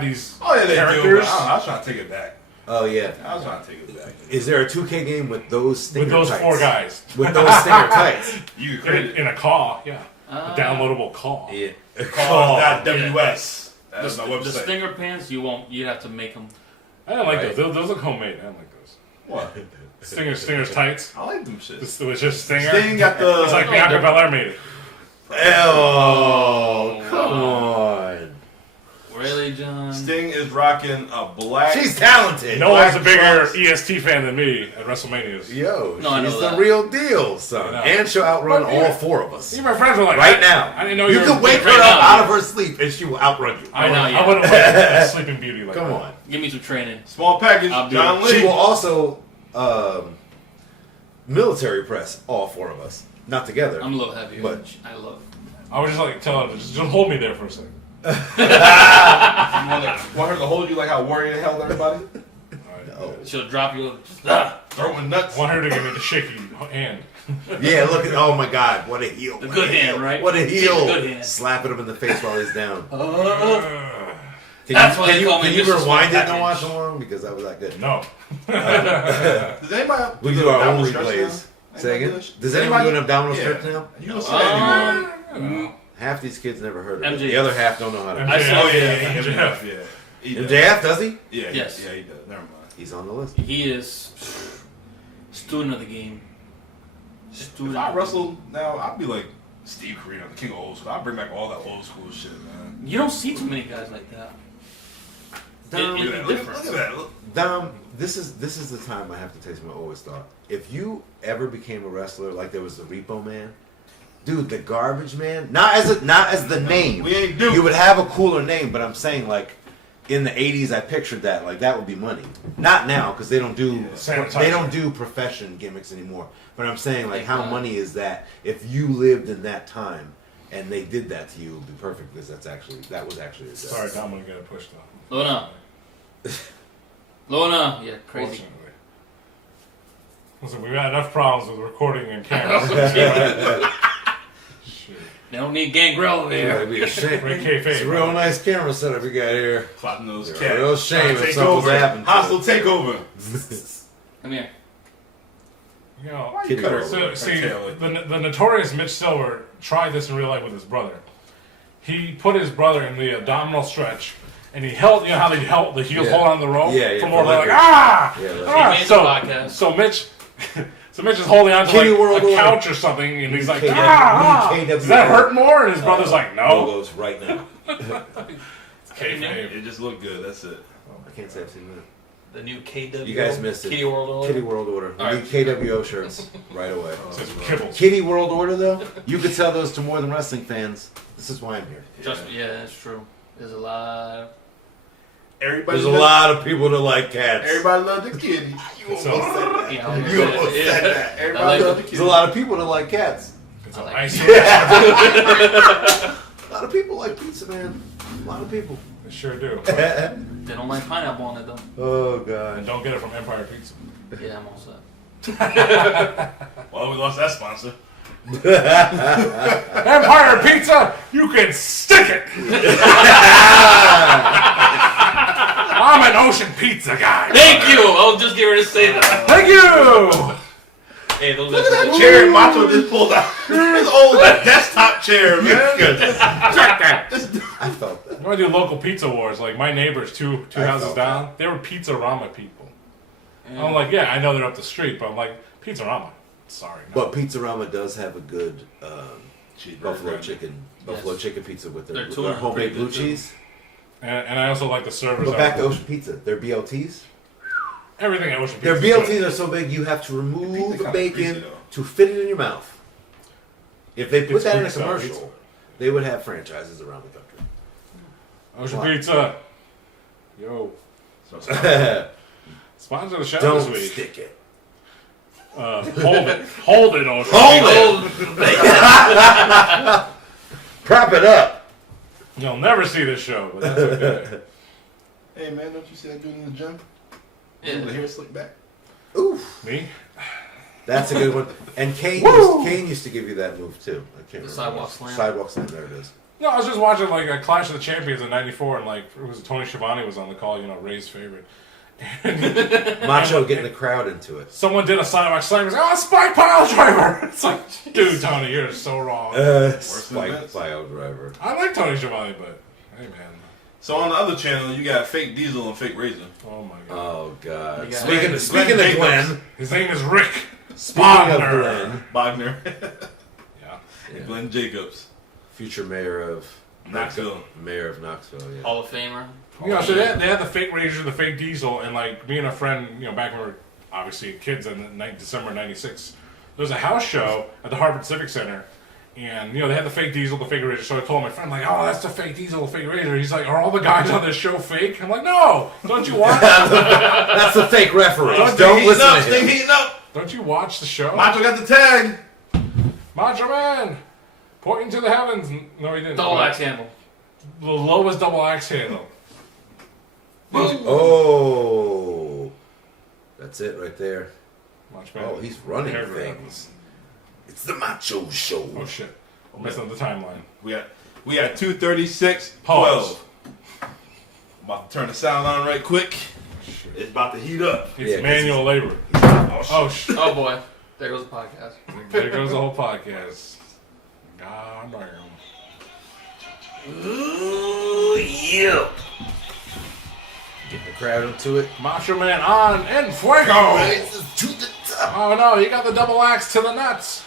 these oh yeah, they do. characters But I don't know, I was trying to take it back. Oh, yeah. I was trying to take it back. Is there a 2K game with those Stinger with those tights? 4 guys With those Stinger tights. You in, could in a call? Yeah, Uh, a downloadable call. Yeah. call that Yeah. WS. That's my the website. Stinger pants, you won't. You'd have to make them. I don't like Right. those. Those look homemade. I don't like those. What? Stinger's tights. I like them shits. It was just Stinger. Sting got the. It's like Bianca Belair made it. Oh, come on. Really, John? Sting is rocking a black. She's talented. No one's a Black bigger trunks. EST fan than me at WrestleManias. Yo, No, I know she's the that. real deal, son. I know. And she'll outrun But yeah. all 4 of us. See, my friends were like, Right I- now. I didn't know You were can wake her right up now, out yeah. of her sleep and she will outrun you. I Right now, wouldn't yeah. wake up Sleeping Beauty like Come that. on. Give me some training. Small package. I'll do John it. Lee. She will also military press all 4 of us. Not together. I'm a little heavier. But- I love. I would just like tell her, just hold me there for a second. Want her to hold you like how Warrior held everybody? No. She'll drop you. Throwing nuts. Want her to give me the shaky hand. Yeah, look at, oh my God, what a heel. The what good a hand, heel. right? What a heel. The good hand. Slapping him in the face while he's down. Can That's you, why can they you, call me can you Mr. rewind it Package. and watch along? Because that was that good. No. Does anybody? We do our own abdominal stretch replays. now? Say again? Anybody do Does that? anyone do an Anybody? abdominal Yeah. stretch now? You don't see that anymore. Half these kids never heard of it. MJF. The other half don't know how to. MJF. I saw. Oh yeah, MJF. yeah. He does. MJF, does he? Yeah, Yes. yeah, he does. Never mind. He's on the list. He is student of the game. If Student. I wrestled now, I'd be like Steve Corino, the king of old school. I'd bring back all that old school shit, man. You don't see too many guys like that. Dom, It- Look at that. Look at that. Look. Dom, this is the time I have to tell you something I always thought. If you ever became a wrestler like there was the Repo Man, dude, the Garbage Man, not as the name. We ain't Duke. You would have a cooler name, but I'm saying like in the '80s, I pictured that like that would be money. Not now because they don't do profession gimmicks anymore. But I'm saying like how money is that if you lived in that time and they did that to you, it would be perfect because that was actually a joke. Sorry, Dom, I'm going to get a push though. Lona, yeah, crazy. Fortunately. Listen, we've got enough problems with recording and cameras. Shit. They don't need Gangrel over Yeah, here. it'd be a shame. Break kayfabe. It's a real nice camera setup we got here. Plotting those It's a cats. real shame Trying to if take something's over. happened to Hostile us. takeover. Come here. You know, Why you cut her so, her see, tail like that? the notorious Mitch Silver tried this in real life with his brother. He put his brother in the abdominal stretch, and he held, you know how they held the heels Yeah. hold on the rope? Yeah, yeah, For more for like, leverage. ah! Yeah, like- ah! He made the So, podcast. so Mitch, so Mitch is holding on to Kitty like World a Order. couch or something, and he's like, KW, ah! KW. Does that hurt more? And his brother's like, no. Logos right now. It's kayfabe. It just looked good. That's it. I can't say I've seen that. The new KW. You guys missed it. Kitty World Order. Kitty World Order. We All need KWO shirts right away. It says kibbles. Kitty World Order though, you could sell those to more than wrestling fans. This is why I'm here. Just yeah, that's true. There's a lot. Everybody. There's a loves- lot of people that like cats. Everybody loved the kitty. You So- almost said that. You know, You almost said that. I Everybody like loved the it. kitty. There's a lot of people that like cats. It's I an like ice. A lot of people like pizza, man. A lot of people. They sure do. They don't like pineapple on it though. Oh And god. don't get it from Empire Pizza. Yeah, I'm all set. Well, we lost that sponsor. Empire Pizza, you can stick it! I'm an ocean pizza guy. Thank you. I was just getting ready to say that. Thank you! Hey, those Look at that chair Macho just pulled out. His old desktop chair, man. Check that. I felt that. I'm gonna do local pizza wars. Like my neighbors, two I houses felt down, they were Pizza-Rama people. I'm like, yeah, I know they're up the street, but I'm like, Pizza-Rama. Sorry. No. But Pizzarama does have a good buffalo chicken pizza with Their their tuna homemade pretty blue good, too. cheese. And I also like the servers. But back out to there. Ocean Pizza, their BLTs. Everything at Ocean Their Pizza. BLTs are so big you have to remove Pizza the kinda bacon greasy, though. to fit it in your mouth. If they put It's that in a pizza, commercial, pizza. they would have franchises around the country. Ocean What? Pizza. Yo. So, Sponsor the show Don't this week. stick it. Hold it. Hold it, Ocean Hold Pizza. it! Prop it up. You'll never see this show, but that's okay. Hey, man, don't you see that dude in the gym? Yeah. The hair slicked back. Oof. Me? That's a good one. And Kane used to give you that move too. I can't remember. Sidewalk slam. Sidewalk slam. There it is. No, I was just watching like a Clash of the Champions in '94, and like it was Tony Schiavone was on the call, you know, Ray's favorite. Macho getting the crowd into it. Someone did a sidewalk slam. He's like, "Oh, spike pile driver!" It's like, dude, Tony, you're so wrong. than Spike Vince. pile driver. I like Tony Schiavone, but hey, man, So on the other channel, you got Fake Diesel and Fake Razor. oh my god, Oh God. You got- Speaking of Glenn Glenn. Jacobs. his name is Rick Speaking of Spawner. Glenn, Bogner. Yeah, yeah, Glenn Jacobs. future mayor of Knoxville. Mayor of Knoxville. Yeah. Hall of Famer. you know, so they had the fake Razor, the fake Diesel, and like me and a friend, you know, back when we were obviously kids in December '96, there was a house show at the Harvard Civic Center. And, you know, they had the fake Diesel, the fake Razor. So I told my friend, like, oh, that's the fake Diesel, the fake Razor. He's like, are all the guys on this show fake? I'm like, no. Don't you watch? That's the fake referee. Stay Don't heating listen up, to stay him. heating up. Don't you watch the show? Macho got the tag. Macho Man, pointing to the heavens. No, he didn't. Double axe handle. The lowest double axe handle. Oh, that's it right there. Macho Man. Oh, he's running Hair grab. things. It's the Macho Show. Oh shit! I'm messing up the timeline. We got 2:36. Pause. 12. I'm about to turn the sound on right quick. It's about to heat up. It's Yeah, 'cause manual labor. Oh, shit. Oh shit! Oh boy. There goes the podcast. There goes the whole podcast. God damn. Ooh, yeah. Get the crowd into it. Macho Man on and fuego. Rises to the top. Oh no, he got the double axe to the nuts.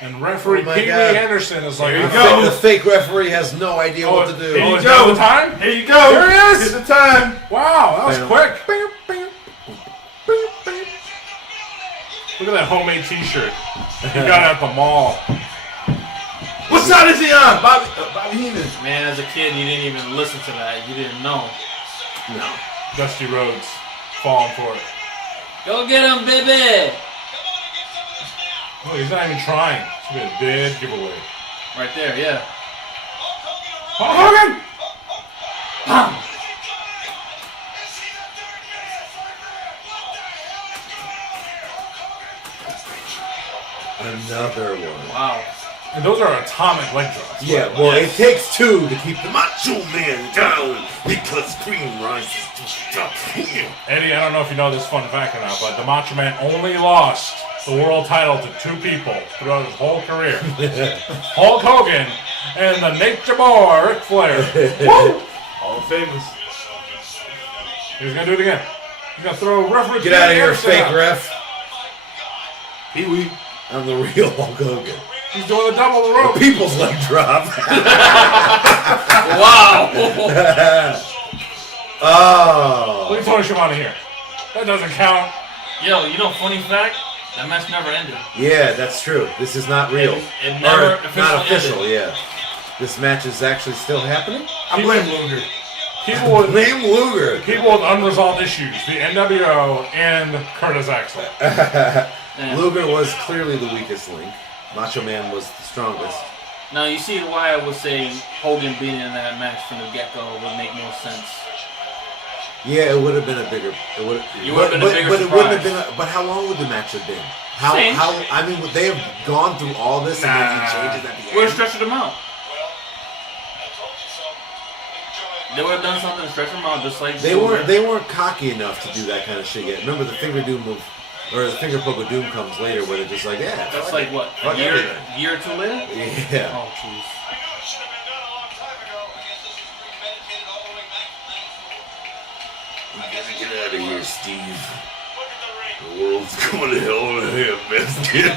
And referee Oh, my Pee Wee God. Anderson is like, Here you "Oh, go. The fake referee has no idea what to do. Here you is go. that the time? Here you go. There he is. Here's the time. Wow, that was Bam. quick. Bam, bam, bam, bam. Look at that homemade T-shirt. You got it at the mall. What side is he on? Bobby Heenan. Man, as a kid, you didn't even listen to that. You didn't know. No. Dusty Rhodes falling for it. Go get him, baby! Oh, he's not even trying. It's gonna be a dead giveaway. Right there, yeah. Hulk Hogan! Bam! Another one. Wow. And those are atomic leg drops. Yeah, by the way. well, it takes two to keep the Macho Man down because cream rises to the top. Eddie, I don't know if you know this fun fact or not, but the Macho Man only lost the world title to two people throughout his whole career. Hulk Hogan and the Nature Boy, Ric Flair. Woo! All famous. He's gonna do it again. He's gonna throw referee. Get out of here, Anderson fake out. ref. Pee Wee. I'm the real Hulk Hogan. He's doing the double the rope. People's leg drop. Wow! Oh. Look at Tony Schiavone here. That doesn't count. Yo, you know, funny fact? That match never ended. Yeah, that's true. This is not real. It never Or not official, ended. yeah. This match is actually still happening? I blame Luger. People with Name Luger. people with unresolved issues. The NWO and Curtis Axel. Yeah. Luger was clearly the weakest link. Macho Man was the strongest. Now, you see why I was saying Hogan being in that match from the get-go would make more sense. Yeah, it would have been a bigger. It would. You would have been a bigger but it wouldn't have surprise. been. But how long would the match have been? How? Same. How? I mean, would they have gone through all this and then he changes at the Would have end? stretched them out. They would have done something to stretch them out, just like They weren't. They weren't cocky enough to do that kind of shit yet. Remember the finger do move? Or the finger poke of doom comes later, where they're just like, yeah. That's like what? A Fuck year everything. or two later? Yeah. Oh, jeez. We gotta get out of here, Steve. The world's going to hell in a handbasket.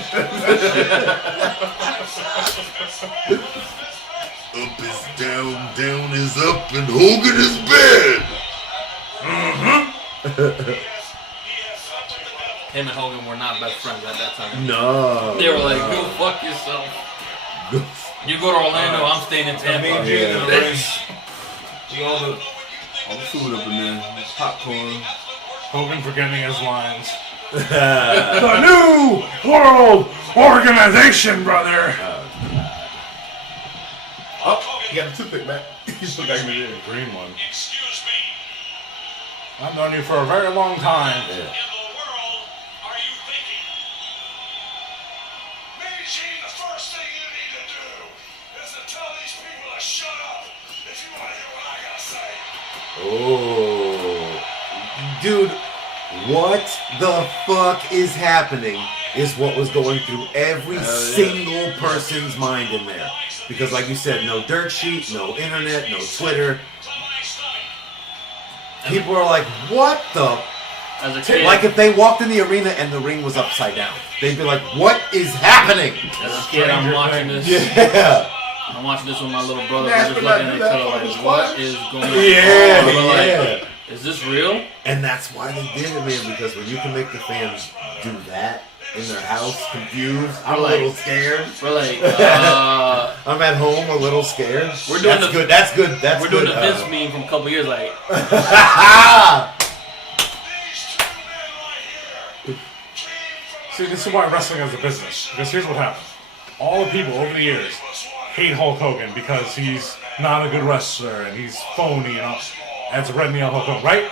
Up is down, down is up, and Hogan is bad. Him and Hogan were not best friends at that time. No. They were like, go fuck yourself. You go to Orlando, I'm staying in Tampa. All the food up in there, popcorn. Hogan forgetting his lines. The New World Organization, brother. Oh, you got a toothpick, man. You still got me there. Green one. I've known you for a very long time. Yeah. Oh, dude, what the fuck is happening is what was going through every single person's mind in there. Because like you said, no dirt sheet, no internet, no Twitter. People are like, what the? As a kid, Like if they walked in the arena and the ring was upside down. They'd be like, what is happening? as a kid, I'm watching this. Yeah. I'm watching this with my little brother. Last We're just but not looking at each least, other like, what is going on? Yeah, We're like, yeah. is this real? And that's why they did it, man, because when you can make the fans do that in their house, confused, I'm a little scared. We're like, I'm at home a little scared. We're doing that's the- good. That's good. That's we're good. doing the Vince meme from a couple years, like, See, this is why wrestling is a business. Because here's what happened. All the people over the years hate Hulk Hogan because he's not a good wrestler and he's phony and all. That's Red Neil Hulk Hogan, right?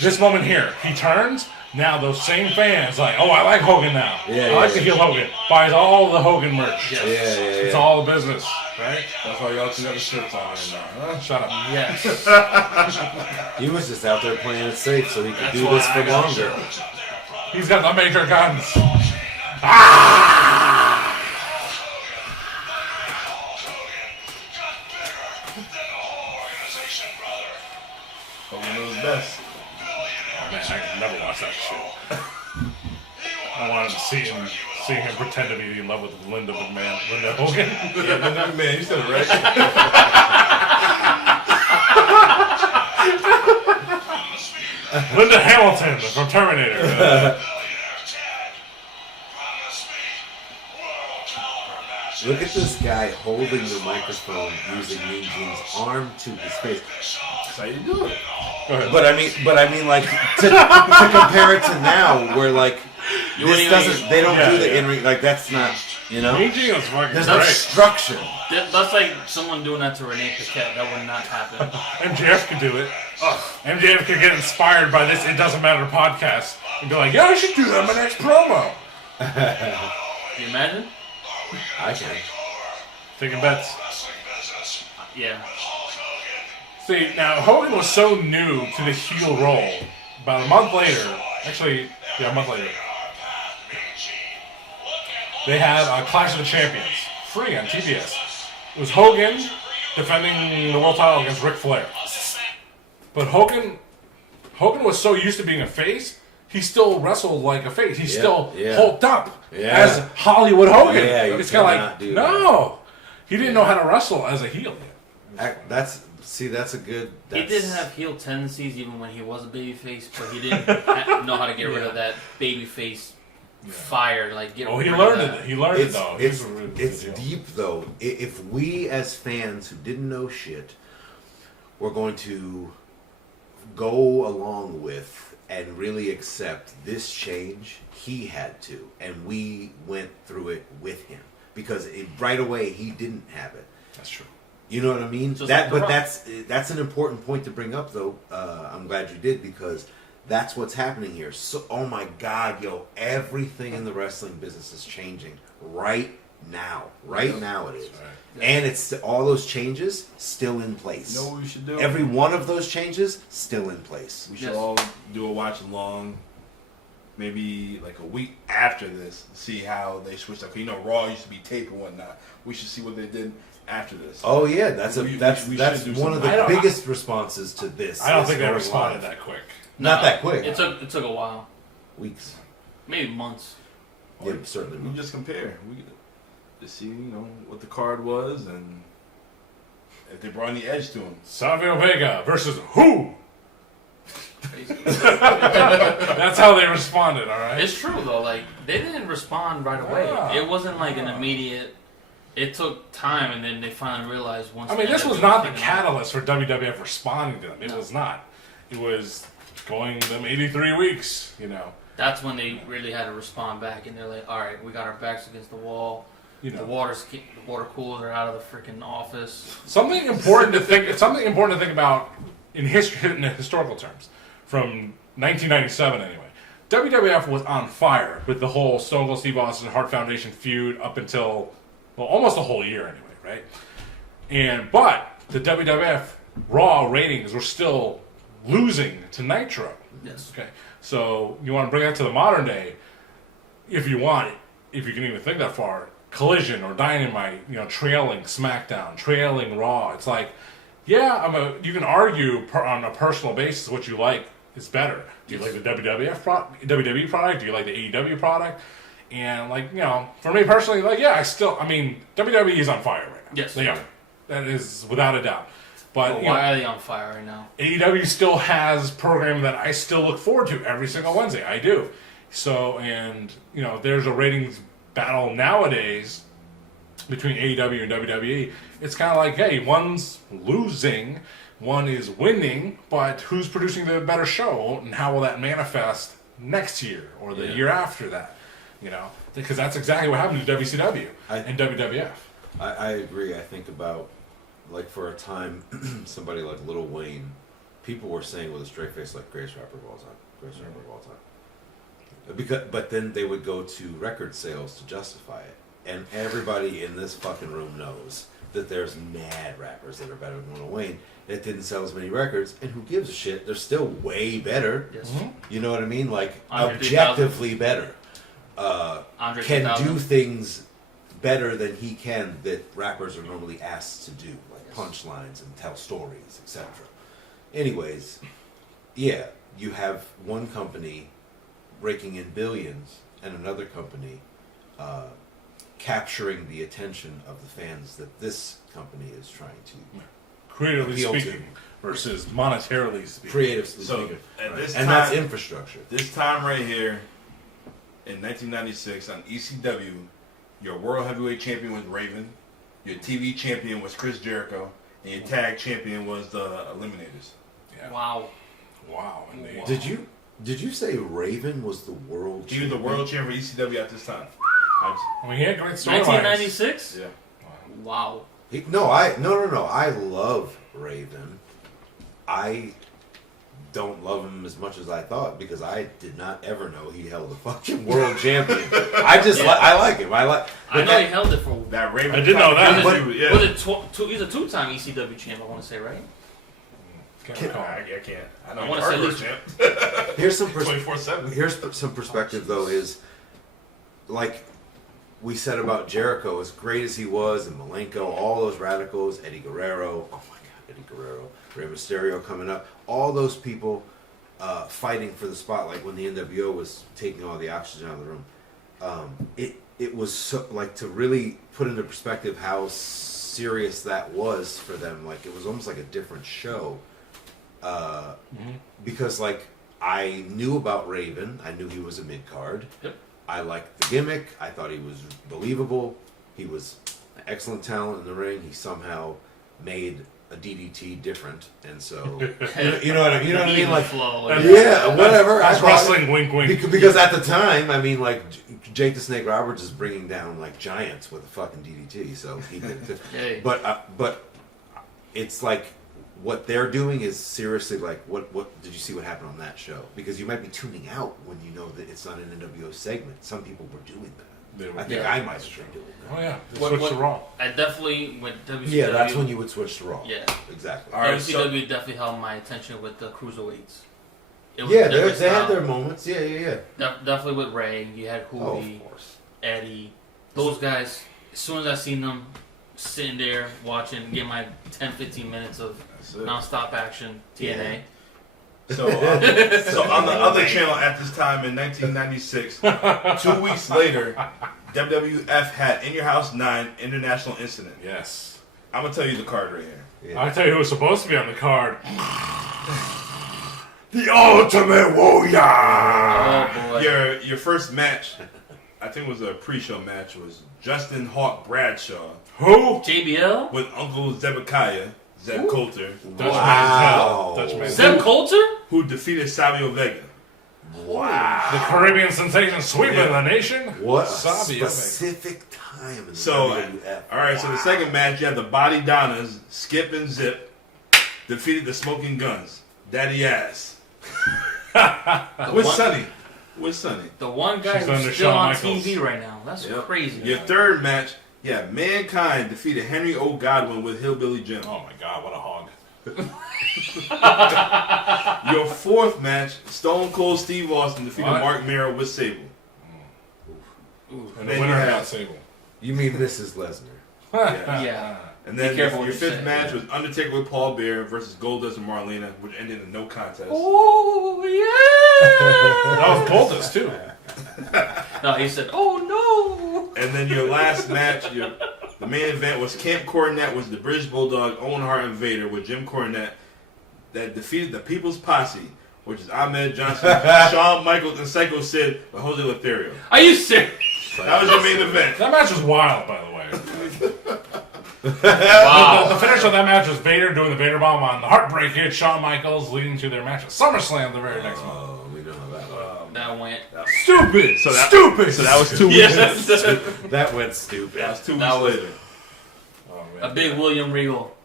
This moment here, he turns. Now those same fans like, oh, I like Hogan now. Yeah, I like yeah. to heel Hogan. Buys all the Hogan merch. yes. Yeah. It's all the business, right? That's why y'all two got the shirts on right now, huh? Shut up. Yes. He was just out there playing it safe so he could That's do why this I for got longer. He's got the major guns. Hogan knows best. Oh, man, I can never watch that shit. I wanted to see him pretend to be in love with Linda Hogan. Yeah, man, you said it right. Linda Hamilton from Terminator. Look at this guy holding the microphone using Mean Gene's arm to his face. That's how you do it. Go ahead. But I mean, like to compare it to now, where like You this wouldn't doesn't, even- they don't Yeah, do the yeah. in ring, like that's not, you know. Mean Gene was fucking There's no great. structure. That's like someone doing that to Renee Paquette. That would not happen. MJF could do it. MJF could get inspired by this It Doesn't Matter podcast and be like, yeah, I should do that in my next promo. Can you imagine? I can. Taking bets. Yeah. See, now Hogan was so new to the heel role. About a month later, actually, yeah, a month later, they had a Clash of the Champions, free on TBS. It was Hogan defending the world title against Ric Flair. But Hogan was so used to being a face, he still wrestled like a face. He still hulked up as Hollywood Hogan. Yeah, you it's kind of cannot like, do no. He didn't know how to wrestle as a heel yet. That's a good. He That's, did have heel tendencies even when he was a babyface, but he didn't know how to get rid of that babyface fire. Like, get Oh, rid he of learned that. it. He learned it, though. It's He's a really it's good heel. deep though. If we as fans who didn't know shit were going to go along with and really accept this change, he had to, and we went through it with him because right away he didn't have it. That's true. You know what I mean? Just That, like but The that's an important point to bring up, though. I'm glad you did because that's what's happening here. So, oh my God, yo, everything in the wrestling business is changing right now. Right now it is, and it's all those changes still in place. You know what we should do? Every one of those changes still in place. We should Yes. all do a watch along maybe like a week after this, see how they switched up. 'Cause you know, Raw used to be tape and whatnot. We should see what they did after this. Oh yeah, that's We that's should one do of something. the biggest responses to this. I don't is think they going responded live. that quick. Not that quick. It took a while, Weeks. maybe months. Yeah, certainly. We just compare. We just see, you know, what the card was and if they brought any edge to them. Savio Vega versus who? Crazy. That's how they responded, all right? It's true though. Like they didn't respond right away. Yeah. It wasn't like an immediate. It took time, and then they finally realized once. I mean, they this ended was up not the picking up- catalyst for WWF responding to them. It No. was not. It was going them 83 weeks, you know. That's when they really had to respond back, and they're like, "All right, we got our backs against the wall. You The know. water coolers are out of the freaking office." Something important to think about in history, in historical terms, from 1997 anyway. WWF was on fire with the whole Stone Cold Steve Austin Hart Foundation feud up until, well, almost a whole year anyway, right? But the WWF Raw ratings were still losing to Nitro. Yes. Okay, so you want to bring that to the modern day, if you want it, if you can even think that far. Collision or Dynamite, you know, trailing SmackDown, trailing Raw. It's like, yeah, you can argue on a personal basis what you like is better. Do you like the WWE product? Do you like the AEW product? And like, you know, for me personally, like, yeah, WWE is on fire right now. Yes. They are. That is without a doubt. But Well, you know, why are they on fire right now? AEW still has programming that I still look forward to every single Wednesday. I do. So, and, you know, there's a ratings battle nowadays between AEW and WWE. It's kind of like, hey, one's losing, one is winning, but who's producing the better show, and how will that manifest next year or the year after that? You know, because that's exactly what happened to WCW and WWF. I agree. I think about, like, for a time, somebody like Lil Wayne, people were saying with a straight face, like, greatest rapper of all time. Greatest rapper of all time. But then they would go to record sales to justify it. And everybody in this fucking room knows that there's mad rappers that are better than Lil Wayne that didn't sell as many records. And who gives a shit? They're still way better. Yes. You know what I mean? Like, Andre objectively better. Andre Can 3000. do things better than he can that rappers are normally asked to do, like punchlines and tell stories, etc. Anyways, yeah, you have one company raking in billions and another company capturing the attention of the fans that this company is trying to Creatively appeal to. speaking versus monetarily speaking. Creatively So speaking. at this And time, that's infrastructure. this time right here, in 1996 on ECW, your World Heavyweight Champion was Raven, your TV Champion was Chris Jericho, and your Tag Champion was the Eliminators. Yeah. Wow. Wow. Indeed. Wow. Did you say Raven was the world He was the champion? World Champion for ECW at this time. I mean, he had great storylines. 1996. Yeah. Wow. No. I love Raven. I don't love him as much as I thought because I did not ever know he held the fucking world champion. I just I like him. I know he held it for. That Raven. I did know that. Yeah. Was it he's a two-time ECW champ? I want to say, right? Can't I recall. can't. I know I he's wanna say hardcore this- champ. Here's some 24/7. Here's some perspective though is like we said about Jericho, as great as he was, and Malenko, all those radicals, Eddie Guerrero, oh my God, Eddie Guerrero, Rey Mysterio coming up, all those people fighting for the spotlight when the NWO was taking all the oxygen out of the room. It was so, like, to really put into perspective how serious that was for them. Like, it was almost like a different show because like I knew about Raven, I knew he was a mid card. Yep. I liked the gimmick. I thought he was believable. He was an excellent talent in the ring. He somehow made a DDT different, and so you know what I mean. You know what I mean? Like, flow. yeah, whatever. That's I thought- wrestling, wink, wink. because at the time, I mean, like Jake the Snake Roberts is bringing down like giants with a fucking DDT, so he did. Too. Hey. But it's like what they're doing is seriously like what did you see what happened on that show? Because you might be tuning out when you know that it's not an NWO segment. Some people were doing that. They were- I think Yeah. I might have been doing that. Oh yeah, they What- switched what- to Raw. I definitely went WCW. Yeah, that's when you would switch to Raw. Yeah. Exactly. All right, WCW definitely held my attention with the cruiserweights. It was Yeah, different they had style. their moments. Yeah. Definitely with Ray. You had Oh, Hootie, of course. Eddie. Those guys, as soon as I seen them sitting there watching, get my 10-15 minutes of That's it. non-stop action, TNA. So on the other channel at this time in 1996, 2 weeks later, WWF had In Your House 9 International Incident. Yes. I'm going to tell you the card right here. Yeah. I'll tell you who was supposed to be on the card. The Ultimate Warrior! Oh boy. Your first match, I think it was a pre-show match, was Justin Hawk Bradshaw Who? JBL? with Uncle Zebekiah, Zeb Coulter, Dutch Wow. man. Dutch man. Zeb Coulter? who defeated Savio Vega. Wow. The Caribbean sensation sweeping the nation. What a Savio Vega. specific time in the So, WWF. all right, so the second match, you have the Body Donnas, Skip and Zip, defeated the Smoking Guns, Daddy Ass. Where's Sonny? Where's Sonny? The one guy She's who's under still Shawn on Michaels. TV right now. That's Yep. crazy. Your third match, yeah, Mankind defeated Henry O. Godwin with Hillbilly Jim. Oh my God, what a hog. Your fourth match, Stone Cold Steve Austin defeated What? Mark Mero with Sable. And the Then winner you have- got Sable. You mean Mrs. Lesnar? Yeah. Yeah. And then Be careful your what you fifth say. match was Undertaker with Paul Bear versus Goldust and Marlena, which ended in no contest. Oh, yeah. That was Poultice too. No, he said, oh, no. And then your last match, the main event was Camp Cornette was the British Bulldog, Owen Hart and Vader with Jim Cornette that defeated the People's Posse, which is Ahmed Johnson, Shawn Michaels, and Psycho Sid with Jose Lothario. Are you serious? That was your main event. That match was wild, by the way. Wow. The finish of that match was Vader doing the Vader bomb on the Heartbreak Kid, Shawn Michaels, leading to their match at SummerSlam the very next month. Oh, we know how that went. That went. Stupid! So that- Stupid! So that was 2 weeks. Yes. That went stupid. That was 2 That weeks was- later. Oh, A man. big William Regal.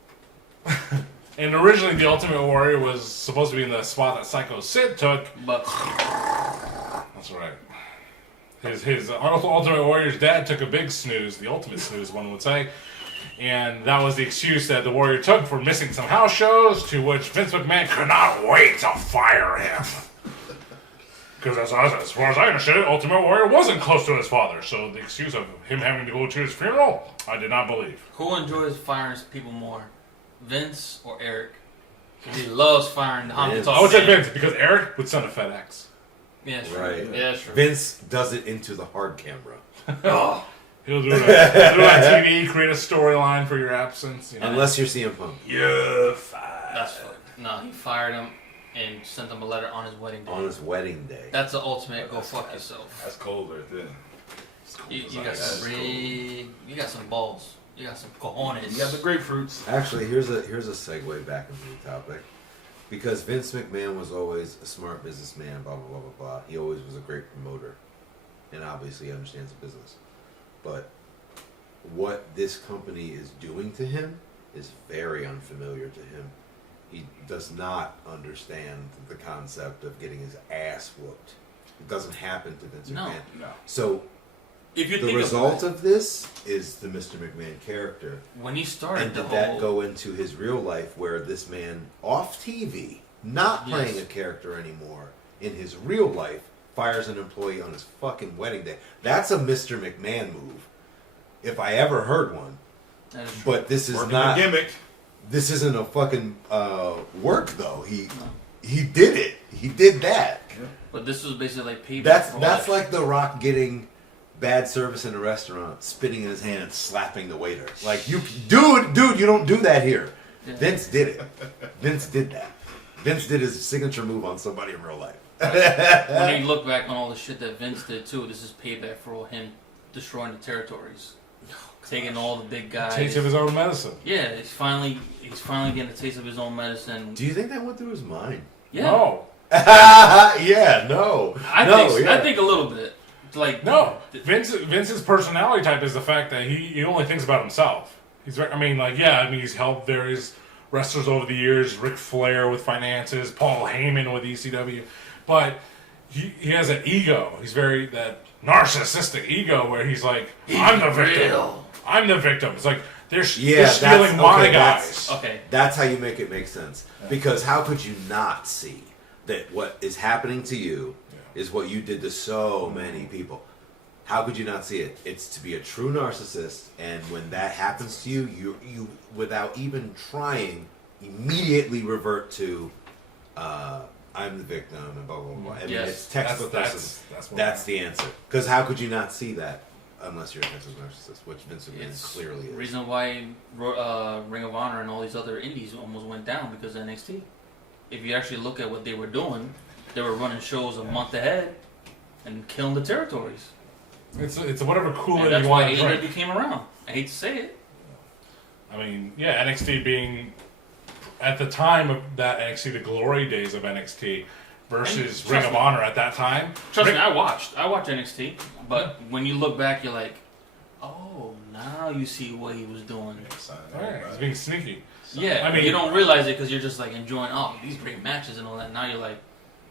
And originally, the Ultimate Warrior was supposed to be in the spot that Psycho Sid took. But That's right. His Ultimate Warrior's dad took a big snooze, the ultimate snooze, one would say. And that was the excuse that the Warrior took for missing some house shows, to which Vince McMahon could not wait to fire him. Because as far as I understood it, Ultimate Warrior wasn't close to his father, so the excuse of him having to go to his funeral, I did not believe. who enjoys firing people more? Vince or Eric? He loves firing the honky Vince. tonk I would say man. Vince, because Eric would send a FedEx. Yeah, sure. Right. Yeah, sure. Vince does it into the hard camera. Oh, He'll do it on TV, create a storyline for your absence. You know? Unless you're CM Punk. You're fired. that's fuck. No, he fired him and sent him a letter on his wedding day. On his wedding day. That's the ultimate go fuck yourself. That's cold right there. You got some you got some balls. You got some cojones. You got the grapefruits. Actually, here's a segue back into the topic. Because Vince McMahon was always a smart businessman, blah, blah, blah, blah, blah. He always was a great promoter. And obviously he understands the business. But what this company is doing to him is very unfamiliar to him. He does not understand the concept of getting his ass whooped. It doesn't happen to Vince No. McMahon. No. So If you the think result of this is the Mr. McMahon character. when he started And the did whole that go into his real life where this man, off TV, not playing Yes. a character anymore, in his real life, fires an employee on his fucking wedding day? That's a Mr. McMahon move, if I ever heard one. that is true. But this is Working not. the gimmick. This isn't a fucking work though. He did it. He did that. But this was basically like payback. That's for that's all like The Rock getting bad service in a restaurant, spitting in his hand and slapping the waiter. Like, you, dude, you don't do that here. Yeah. Vince did it. Vince did that. Vince did his signature move on somebody in real life. When you look back on all the shit that Vince did too, this is payback for all him destroying the territories, taking all the big guys. Taste of his own medicine. Yeah, he's finally getting a taste of his own medicine. Do you think that went through his mind? Yeah, No. Yeah, no. I think a little bit. Like No. Vince's personality type is the fact that he only thinks about himself. He's very, he's helped various wrestlers over the years, Ric Flair with finances, Paul Heyman with ECW, but he has an ego. He's very, that narcissistic ego where he's like, I'm the victim. real. I'm the victim. It's like, they're Yeah, stealing that's- my okay, guys. Okay, That's how you make it make sense. Because how could you not see that what is happening to you is what you did to so many people. How could you not see it? It's to be a true narcissist, and when that happens to you, you without even trying, immediately revert to, I'm the victim, and blah blah blah. I mean, it's textbook narcissism. That's the answer. Because how could you not see that unless you're a textbook narcissist, which Vince McMahon clearly is. Reason why Ring of Honor and all these other indies almost went down because of NXT. If you actually look at what they were doing, they were running shows a month ahead and killing the territories. It's whatever cooler and you want to that's why drink. AEW came around. I hate to say it. I mean, yeah, NXT being at the time of that NXT, the glory days of NXT versus Ring of Honor at that time. Trust me, I watched NXT, but when you look back, you're like, oh, now you see what he was doing. Right, he's being sneaky. Yeah, I mean, you don't realize it because you're just like enjoying these great matches and all that. Now you're like,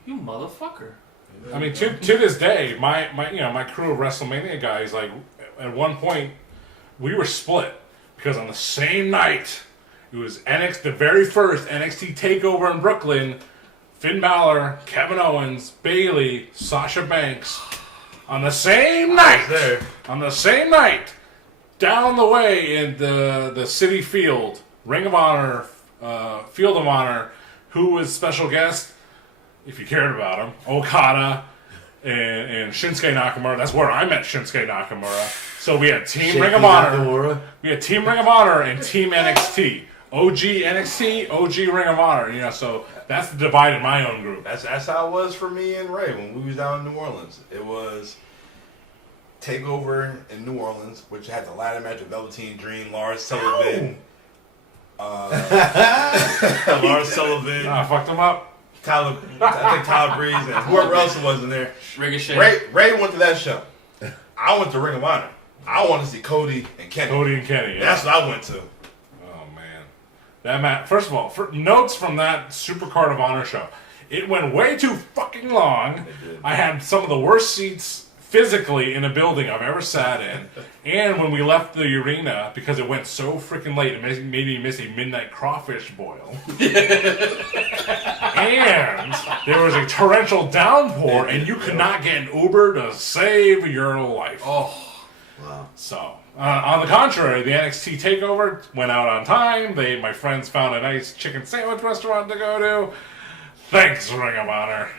you motherfucker. I mean, to this day, my crew of WrestleMania guys, like, at one point, we were split because on the same night, it was the very first NXT takeover in Brooklyn. Finn Balor, Kevin Owens, Bayley, Sasha Banks, on the same night. On the same night, down the way in the City Field, Ring of Honor, Field of Honor, who was special guest? If you cared about him, Okada and Shinsuke Nakamura. That's where I met Shinsuke Nakamura. So we had Team Ring of Honor. We had Team Ring of Honor and Team NXT. OG NXT, OG Ring of Honor. So that's the divide in my own group. That's how it was for me and Ray when we was down in New Orleans. It was Takeover in New Orleans, which had the ladder match with Velveteen Dream, Lars Sullivan. Lars Sullivan. I fucked him up. I think Tyler Breeze and whoever else was in there. Ricochet. Ray went to that show. I went to Ring of Honor. I want to see Cody and Kenny. Yeah. That's what I went to. Oh man, that match. First of all, notes from that Supercard of Honor show. It went way too fucking long. I had some of the worst seats physically in a building I've ever sat in. And when we left the arena, because it went so freaking late, it made me miss a midnight crawfish boil. And there was a torrential downpour, and you could not get an Uber to save your life. Oh. Wow. So, on the contrary, the NXT TakeOver went out on time. My friends found a nice chicken sandwich restaurant to go to. Thanks, Ring of Honor.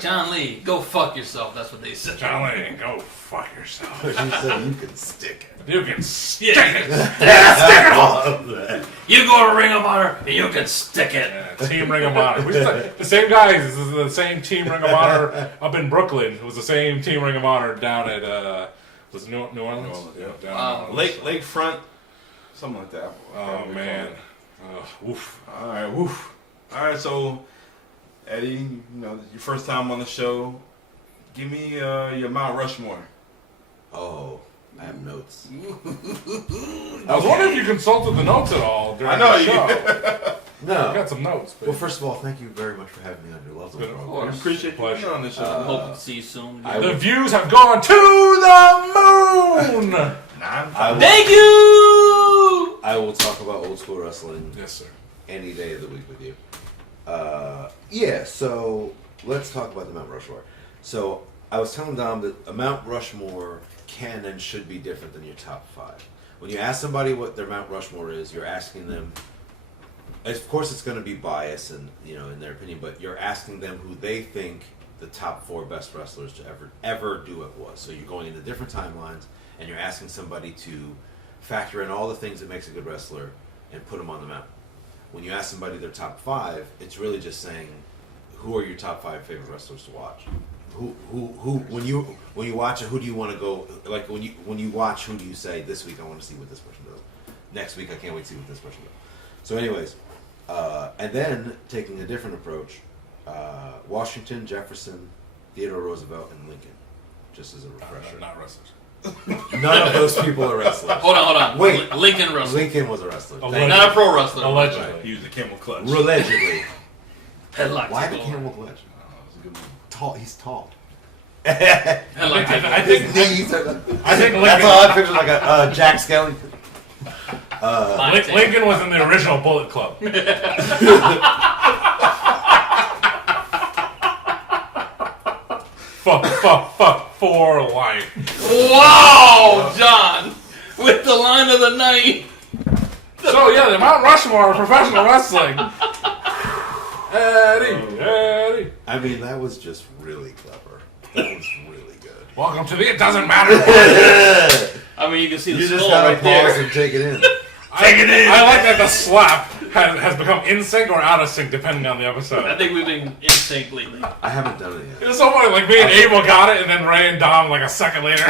John Lee, go fuck yourself. That's what they said. John Lee, go fuck yourself. He said you can stick it. You can stick it. You go to Ring of Honor and you can stick it. Yeah, Team Ring of Honor. The same guys. This is the same Team Ring of Honor up in Brooklyn. It was the same Team Ring of Honor down at was it New Orleans? Yeah. Down Lakefront, something like that. Oh man. Oof. All right, woof. All right, so Eddie, your first time on the show. Give me your Mount Rushmore. Oh, I have notes. I was wondering if you consulted the notes at all during the show. No. I got some notes. Well, first of all, thank you very much for having me on your lovely Of program. course. Appreciate you being on the show. Hope to see you soon. The views have gone to the moon. Thank you. I will talk about old school wrestling. Yes, sir. Any day of the week with you. So let's talk about the Mount Rushmore. So I was telling Dom that a Mount Rushmore can and should be different than your top 5. When you ask somebody what their Mount Rushmore is, you're asking them. Of course, it's going to be biased and in their opinion, but you're asking them who they think the top 4 best wrestlers to ever do it was. So you're going into different timelines, and you're asking somebody to factor in all the things that makes a good wrestler and put them on the map. When you ask somebody their top 5, it's really just saying, who are your top 5 favorite wrestlers to watch? Who when you watch it, who do you want to go? Like when you watch, who do you say this week I want to see what this person does? Next week I can't wait to see what this person does. So, anyways, and then taking a different approach, Washington, Jefferson, Theodore Roosevelt, and Lincoln, just as a refresher. Not wrestlers. None of those people are wrestlers. Hold on. Wait. Lincoln wrestler. Lincoln was a wrestler. Not a pro wrestler. Allegedly. He used a camel clutch. Allegedly. Headlock. Why the camel clutch? That's a good one. Tall. He's tall. Headlock. I think That's Lincoln, all I picture, like a Jack Skellington. Lincoln was in the original Bullet Club. for life. Wow, John, with the line of the night. So yeah, the Mount Rushmore of professional wrestling. Eddie. I mean, that was just really clever. That was really good. Welcome to the It Doesn't Matter. I mean, you can see the You just skull gotta right pause there. and take it in. I like that the slap has become in sync or out of sync depending on the I episode. think we've been in sync lately. I haven't done it It yet. was so funny, like me and Abel got it, and then Ray and Dom like a second later.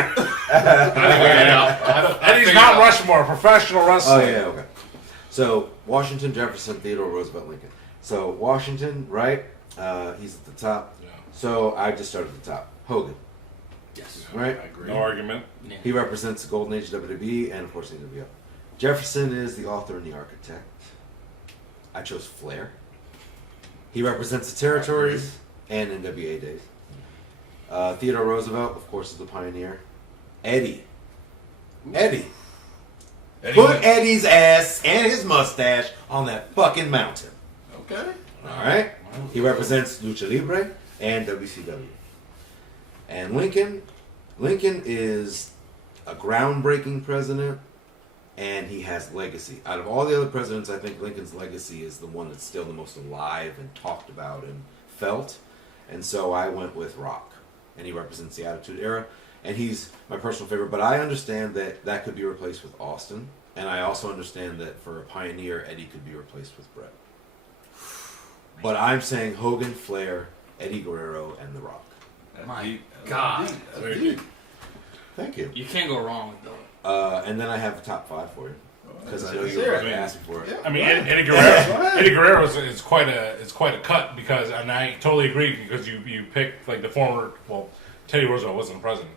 Eddie's Mount Rushmore, professional Oh wrestling. yeah, okay. So Washington, Jefferson, Theodore Roosevelt, Lincoln. So Washington, right? He's at the top. Yeah. So I just started at the top. Hogan, Yes. right? I agree. No argument. Yeah. He represents the golden age of WWE and of course the NWO. Jefferson is the author and the architect. I chose Flair. He represents the territories and NWA days. Theodore Roosevelt, of course, is the pioneer. Eddie. Eddie Put Van- Eddie's ass and his mustache on that fucking mountain. Okay. Alright? He represents Lucha Libre and WCW. And Lincoln is a groundbreaking president, and he has legacy. Out of all the other presidents, I think Lincoln's legacy is the one that's still the most alive and talked about and felt. And so I went with Rock. And he represents the Attitude Era. And he's my personal favorite. But I understand that could be replaced with Austin. And I also understand that for a pioneer, Eddie could be replaced with Bret. But I'm saying Hogan, Flair, Eddie Guerrero, and The Rock. That's My deep. God. That's Very deep. deep. Thank you. You can't go wrong with those. And then I have a top 5 for you. Because I know you Let's were hear it. asking for it. Yeah. I mean, Right. Eddie Guerrero is quite a cut because, and I totally agree because you picked like the former. Well, Teddy Roosevelt wasn't president,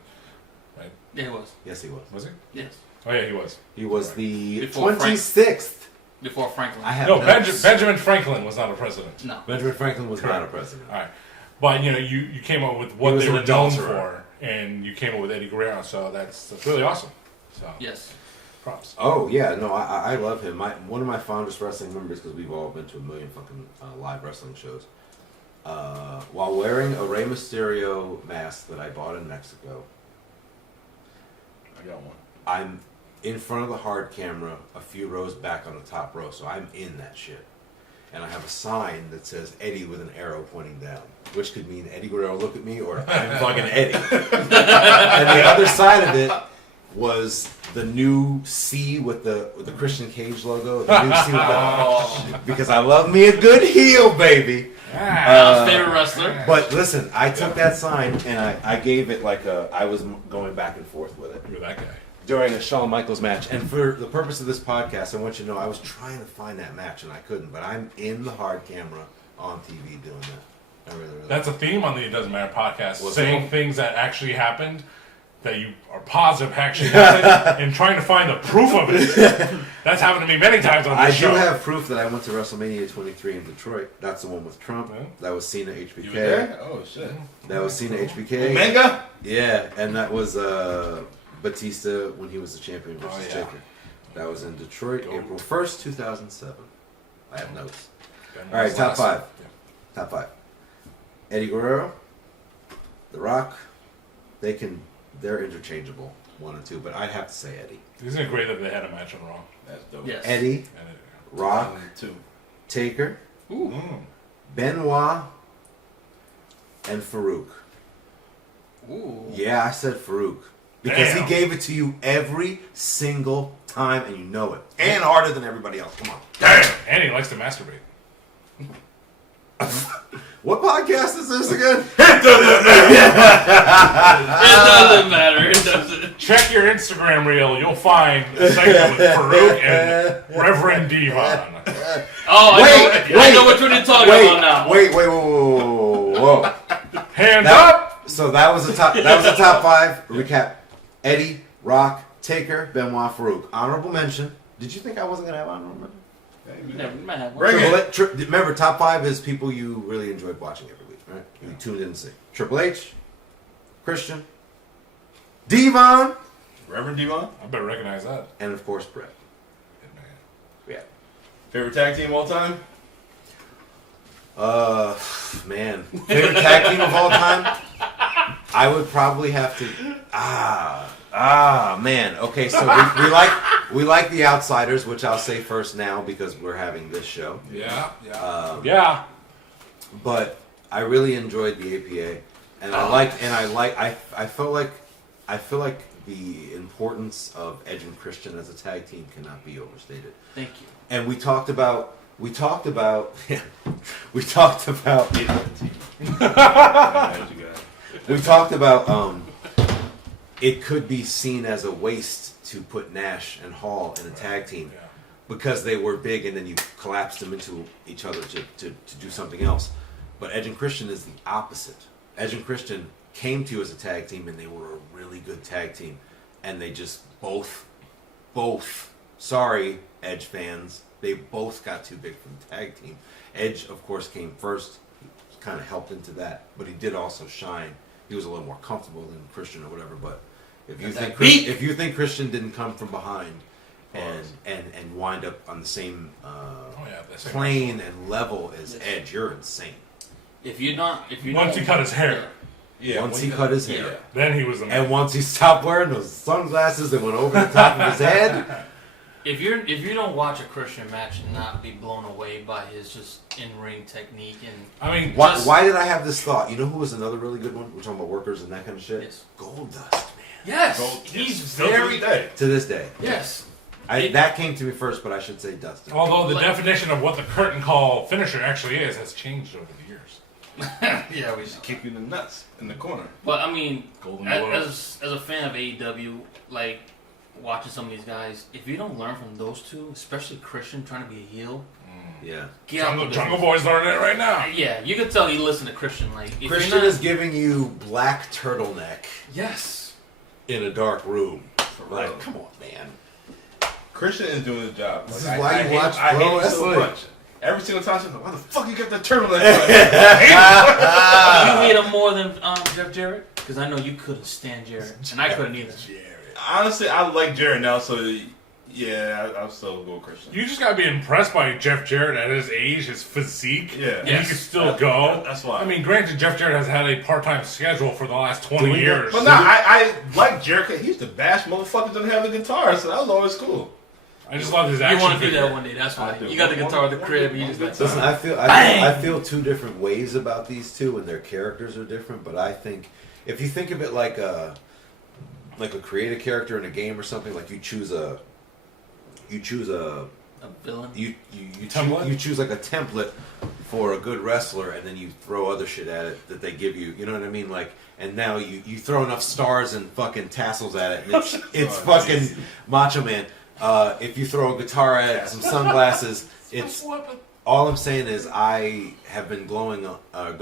right? Yeah, it was. Yes, he was. Was he? Yes. Oh yeah, he was. He was the Before Frank. 26th. Before Franklin. I have No, notes. Benjamin Franklin was not a president. No. Benjamin Franklin was not a Correct. president. All right, but you came up with what was they an were known adulterer. for, and you came up with Eddie Guerrero, so that's really awesome. So Yes. props. Oh yeah, no, I love him. One of my fondest wrestling memories, because we've all been to a million fucking live wrestling shows. While wearing a Rey Mysterio mask that I bought in Mexico, I got one. I'm in front of the hard camera, a few rows back on the top row, so I'm in that shit. And I have a sign that says Eddie with an arrow pointing down, which could mean Eddie Guerrero, look at me, or I'm fucking Eddie. And the other side of it was the new C with the Christian Cage logo. The new C with the, because I love me a good heel, baby. John's favorite wrestler. But listen, I took that sign and I gave it like I was going back and forth with it You're that guy. during a Shawn Michaels match. And for the purpose of this podcast, I want you to know I was trying to find that match and I couldn't. But I'm in the hard camera on TV doing that. I really. That's a theme on the It Doesn't Matter podcast. What's saying that? things that actually happened, that you are positive actually happened, and trying to find the proof of it. That's happened to me many times on I this do show. have proof that I went to WrestleMania 23 in Detroit. That's the one with Trump. Yeah. That was Cena You HBK. were there? Oh shit. That was Cena HBK. Omega? Yeah, and that was Batista when he was the champion versus Oh, yeah. Taker. That was in Detroit, Go. April 1st, 2007. I have notes. Ben All right, was top last. 5. Top 5. Eddie Guerrero, The Rock. They're interchangeable, 1 and 2, but I'd have to say Eddie. Isn't it great that they had a match on Raw? That's dope. Yes. Eddie, And Rock, 2. Taker, Ooh. Benoit, and Farouk. Ooh. Yeah, I said Farouk. Because Damn. he gave it to you every single time, and you know it. And harder than everybody else. Come on. Damn! And he likes to masturbate. What podcast is this again? It doesn't matter. It doesn't. Check your Instagram reel. You'll find a segment with Farouk and Reverend Devon. Oh, I know what you're talking wait, about now. Wait, whoa. Hands up! So that was the top. That was the top 5. Recap: Eddie, Rock, Taker, Benoit, Farouk. Honorable mention. Did you think I wasn't gonna have honorable mention? Never mind. Bring it. Remember, top 5 is people you really enjoyed watching every week, right? You tuned in to see. Triple H, Christian, Devon, Reverend Devon? I better recognize that. and of course Bret. Good man. Yeah. Favorite tag team of all time? Man, favorite tag team of all time? I would probably have to. Man. Okay, so we like The Outsiders, which I'll say first now because we're having this show. Yeah. Yeah. But I really enjoyed the APA, and I feel like the importance of Edge and Christian as a tag team cannot be overstated. Thank you. And we talked about There's you go. we talked about it could be seen as a waste to put Nash and Hall in a tag team because they were big and then you collapsed them into each other to do something else. But Edge and Christian is the opposite. Edge and Christian came to you as a tag team and they were a really good tag team, and they just both sorry Edge fans, they both got too big for the tag team. Edge of course came first, he kind of helped into that, but he did also shine. He was a little more comfortable than Christian or whatever, but if you think Christian didn't come from behind and wind up on the same plane and level as Edge, you're insane. Once he cut his hair. Yeah, once he cut his hair. Then he was the man. And once he stopped wearing those sunglasses and went over the top of his head. If you don't watch a Christian match and not be blown away by his just in-ring technique and why did I have this thought? You know who was another really good one? We're talking about workers and that kind of shit. Yes. Goldust, man. Yes, he's very to this day. Yes. That came to me first, but I should say Dustin. Although the definition of what the curtain call finisher actually is has changed over the years. Yeah, we should kick you in the nuts in the corner. But I mean, Golden as a fan of AEW, like watching some of these guys, if you don't learn from those two, especially Christian trying to be a heel, Jungle Boy's learning it right now. Yeah, you can tell you listen to Christian. Like if Christian is giving you black turtleneck. Yes. In a dark room. Like, come on, man. Christian is doing his job. This is why you watch pro wrestling. So much. Every single time she's like, why the fuck you got that turtleneck? You hate him more than Jeff Jarrett? Because I know you couldn't stand Jarrett, and I couldn't either. Honestly, I like Jarrett now, so yeah, I'll still go Christian. You just gotta be impressed by Jeff Jarrett at his age, his physique. Yeah. And he can still go. That's why. I mean, granted, Jeff Jarrett has had a part-time schedule for the last 20 years. But no, I like Jarrett. He used to bash motherfuckers that have the guitar, so that was always cool. I just love his action. You want to do figure. that one day? That's why you got the guitar at the crib. And you just like, listen, I feel two different ways about these two, and their characters are different. But I think if you think of it like a create a character in a game or something, like you choose a villain. You choose like a template for a good wrestler, and then you throw other shit at it that they give you. You know what I mean? Like, and now you throw enough stars and fucking tassels at it, and it's fucking Macho Man. If you throw a guitar at it, some sunglasses, it's. All I'm saying is I have been going on and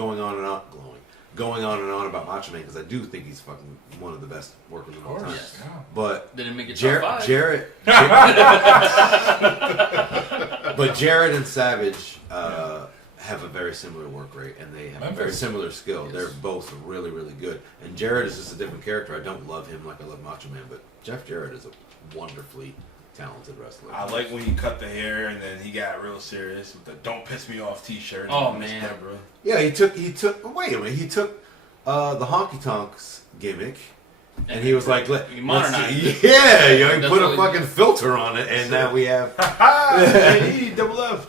on about Macho Man because I do think he's fucking one of the best workers of all time. Yes. Yeah. But didn't make it top 5. But Jarrett and Savage have a very similar work rate, and they have a very similar skill. Yes. They're both really, really good. And Jarrett is just a different character. I don't love him like I love Macho Man, but Jeff Jarrett is a wonderfully talented wrestler. I like when he cut the hair and then he got real serious with the "Don't Piss Me Off" T-shirt. Oh man, yeah, he took. Wait a minute, he took the Honky Tonks gimmick, and he was like, he modernized it. Yeah, he put a fucking filter on it, and now we have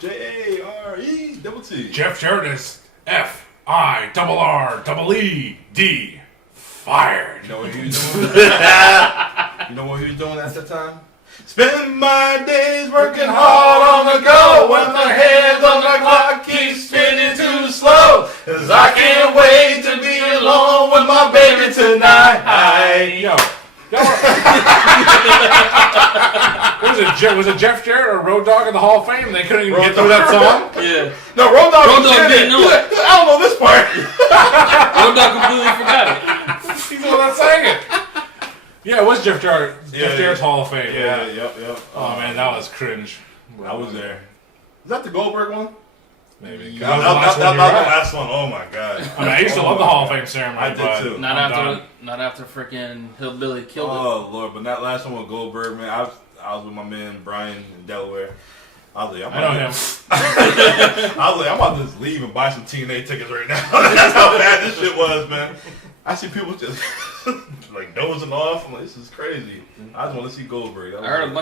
J-E-F-F-J-A-R-E-T-T. Jeff Jarrett is F-I-R-R-E-D. Fired. You know what he was doing? You know what he was doing at the time? Spend my days working hard on the go when my hands on the clock keep spinning too slow. 'Cause I can't wait to be alone with my baby tonight. Was it Jeff Jarrett or Road Dogg in the Hall of Fame? They couldn't even get through that song? Yeah. No, Road Dogg didn't know it. I don't know this part. Road Dogg completely forgot it. He's the one that sang it. Yeah, it was Jeff Jarrett. Jeff Jarrett's Hall of Fame. Yeah, yep. Oh man, that was cringe. I was there. Is that the Goldberg one? Maybe. That was the last one. Oh my god. I mean, I used to love the Hall of Fame ceremony. I did too. Not after freaking Hillbilly killed it. Oh lord, but that last one with Goldberg, man. I was with my man Brian in Delaware. I was like, I know him. I was like, I'm about to just leave and buy some TNA tickets right now. That's how bad this shit was, man. I see people just like dozing off. I'm like, this is crazy. I just want to see Goldberg. I heard a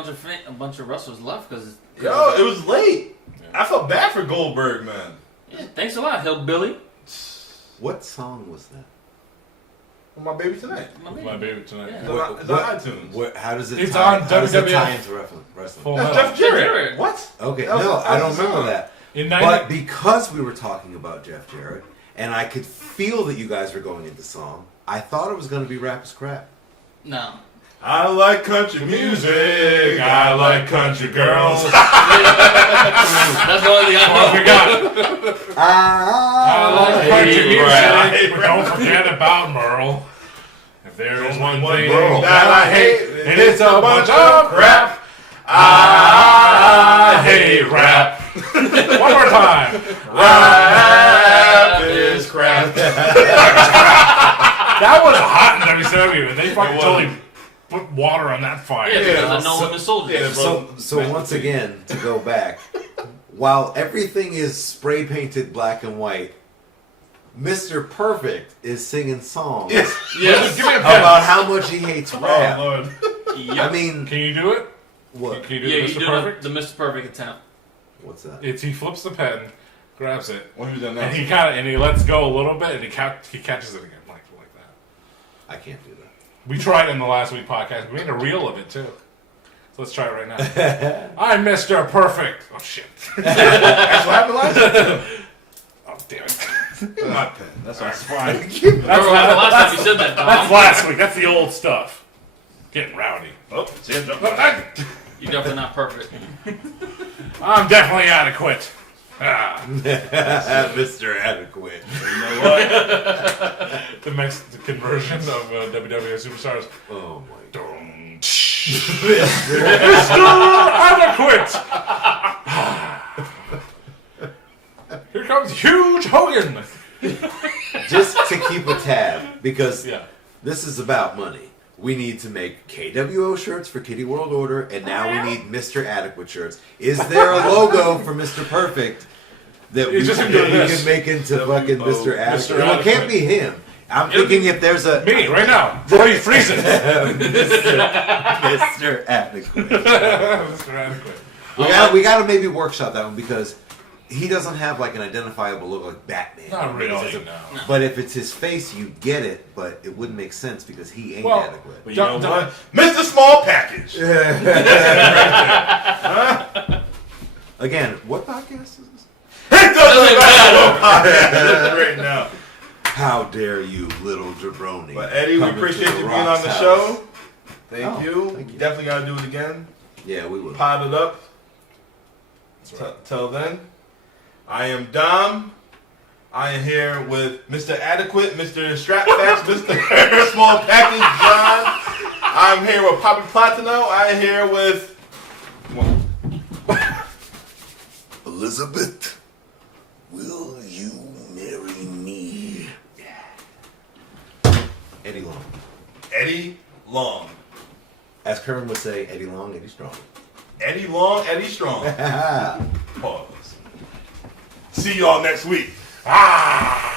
bunch of wrestlers left because. Yo, it was late. I felt bad for Goldberg, man. Yeah, thanks a lot, Hillbilly. What song was that? My baby tonight. My baby tonight. Yeah. It's on iTunes. How does it? It's tie, on how does it WWF. tie into wrestling? Full That's Metal. Jeff Jarrett. Jarrett. What? Okay, That was- no, that I don't was the remember song. that. In But 90, because we were talking about Jeff Jarrett, and I could feel that you guys were going into song, I thought it was going to be Rap is Crap. No. I like country music. I like country girls. That's the only thing I what we know. got? I like country Hey, music, right. but don't forget about Merle. If there is one thing Merle. that I hate, and it's a bunch of crap. I hate rap. One more time. Rap is crap. That was hot in WCW, and they fucking It was. totally put water on that fire. Yeah, because Yeah, I know women soldiers. yeah, bro. So once again, to go back, while everything is spray painted black and white, Mr. Perfect is singing songs Yes. Yes. Give me a pen. about how much he hates rap. Oh, Lord. I mean, Can you do it? what? Can you do Yeah, the you Mr. do Perfect? the Mr. Perfect attempt. What's that? It's he flips the pen, grabs it, When he was and announcing. he lets go a little bit, and he catches it again like that. I can't do that. We tried it in the last week podcast. We made a reel of it too. So let's try it right now. I'm Mr. Perfect. Oh shit. That's what happened last time. Oh damn it. My pen. That's That's fine. fine. Remember the last time you said that, Dom? That's last week. That's the old stuff. Getting rowdy. Oh, see him jump. You're definitely not perfect. I'm definitely adequate. Ah, Mr. Adequate. You know what? the Mexican version of WWE Superstars. Oh my god. Dum, Mr. Adequate. Here comes huge Hogan. Just to keep a tab, because Yeah. this is about money. We need to make KWO shirts for Kitty World Order, and now we need Mr. Adequate shirts. Is there a logo for Mr. Perfect that we, It's just that him doing we this. can make into fucking Mr. Adequate? Mr. Well, it can't Adequate. be him. I'm It'll thinking if there's a Me right now. Freeze it. Mr. Adequate. Mr. Adequate. We gotta maybe workshop that one because he doesn't have like an identifiable look like Batman. Not really, It's a- no. But if it's his face, you get it. But it wouldn't make sense because he ain't Well, adequate. But you Don't- know what? Mr. Small Package. Again, what podcast is this? It doesn't matter. Right now. How dare you, little jabroni? But Eddie, we Coming appreciate to you the being on Rock's the house. show. Thank Oh, you. thank you. Definitely got to do it again. Yeah, we will. Pot it up. That's right. Till then, I am Dom. I am here with Mr. Adequate, Mr. Strapbacks, Mr. Small Package John. I'm here with Poppy Platino. I am here with. Elizabeth, will you marry me? Eddie Long. Eddie Long. As Kerwin would say, Eddie Long, Eddie Strong. Eddie Long, Eddie Strong. Pause. See y'all next week. Ah!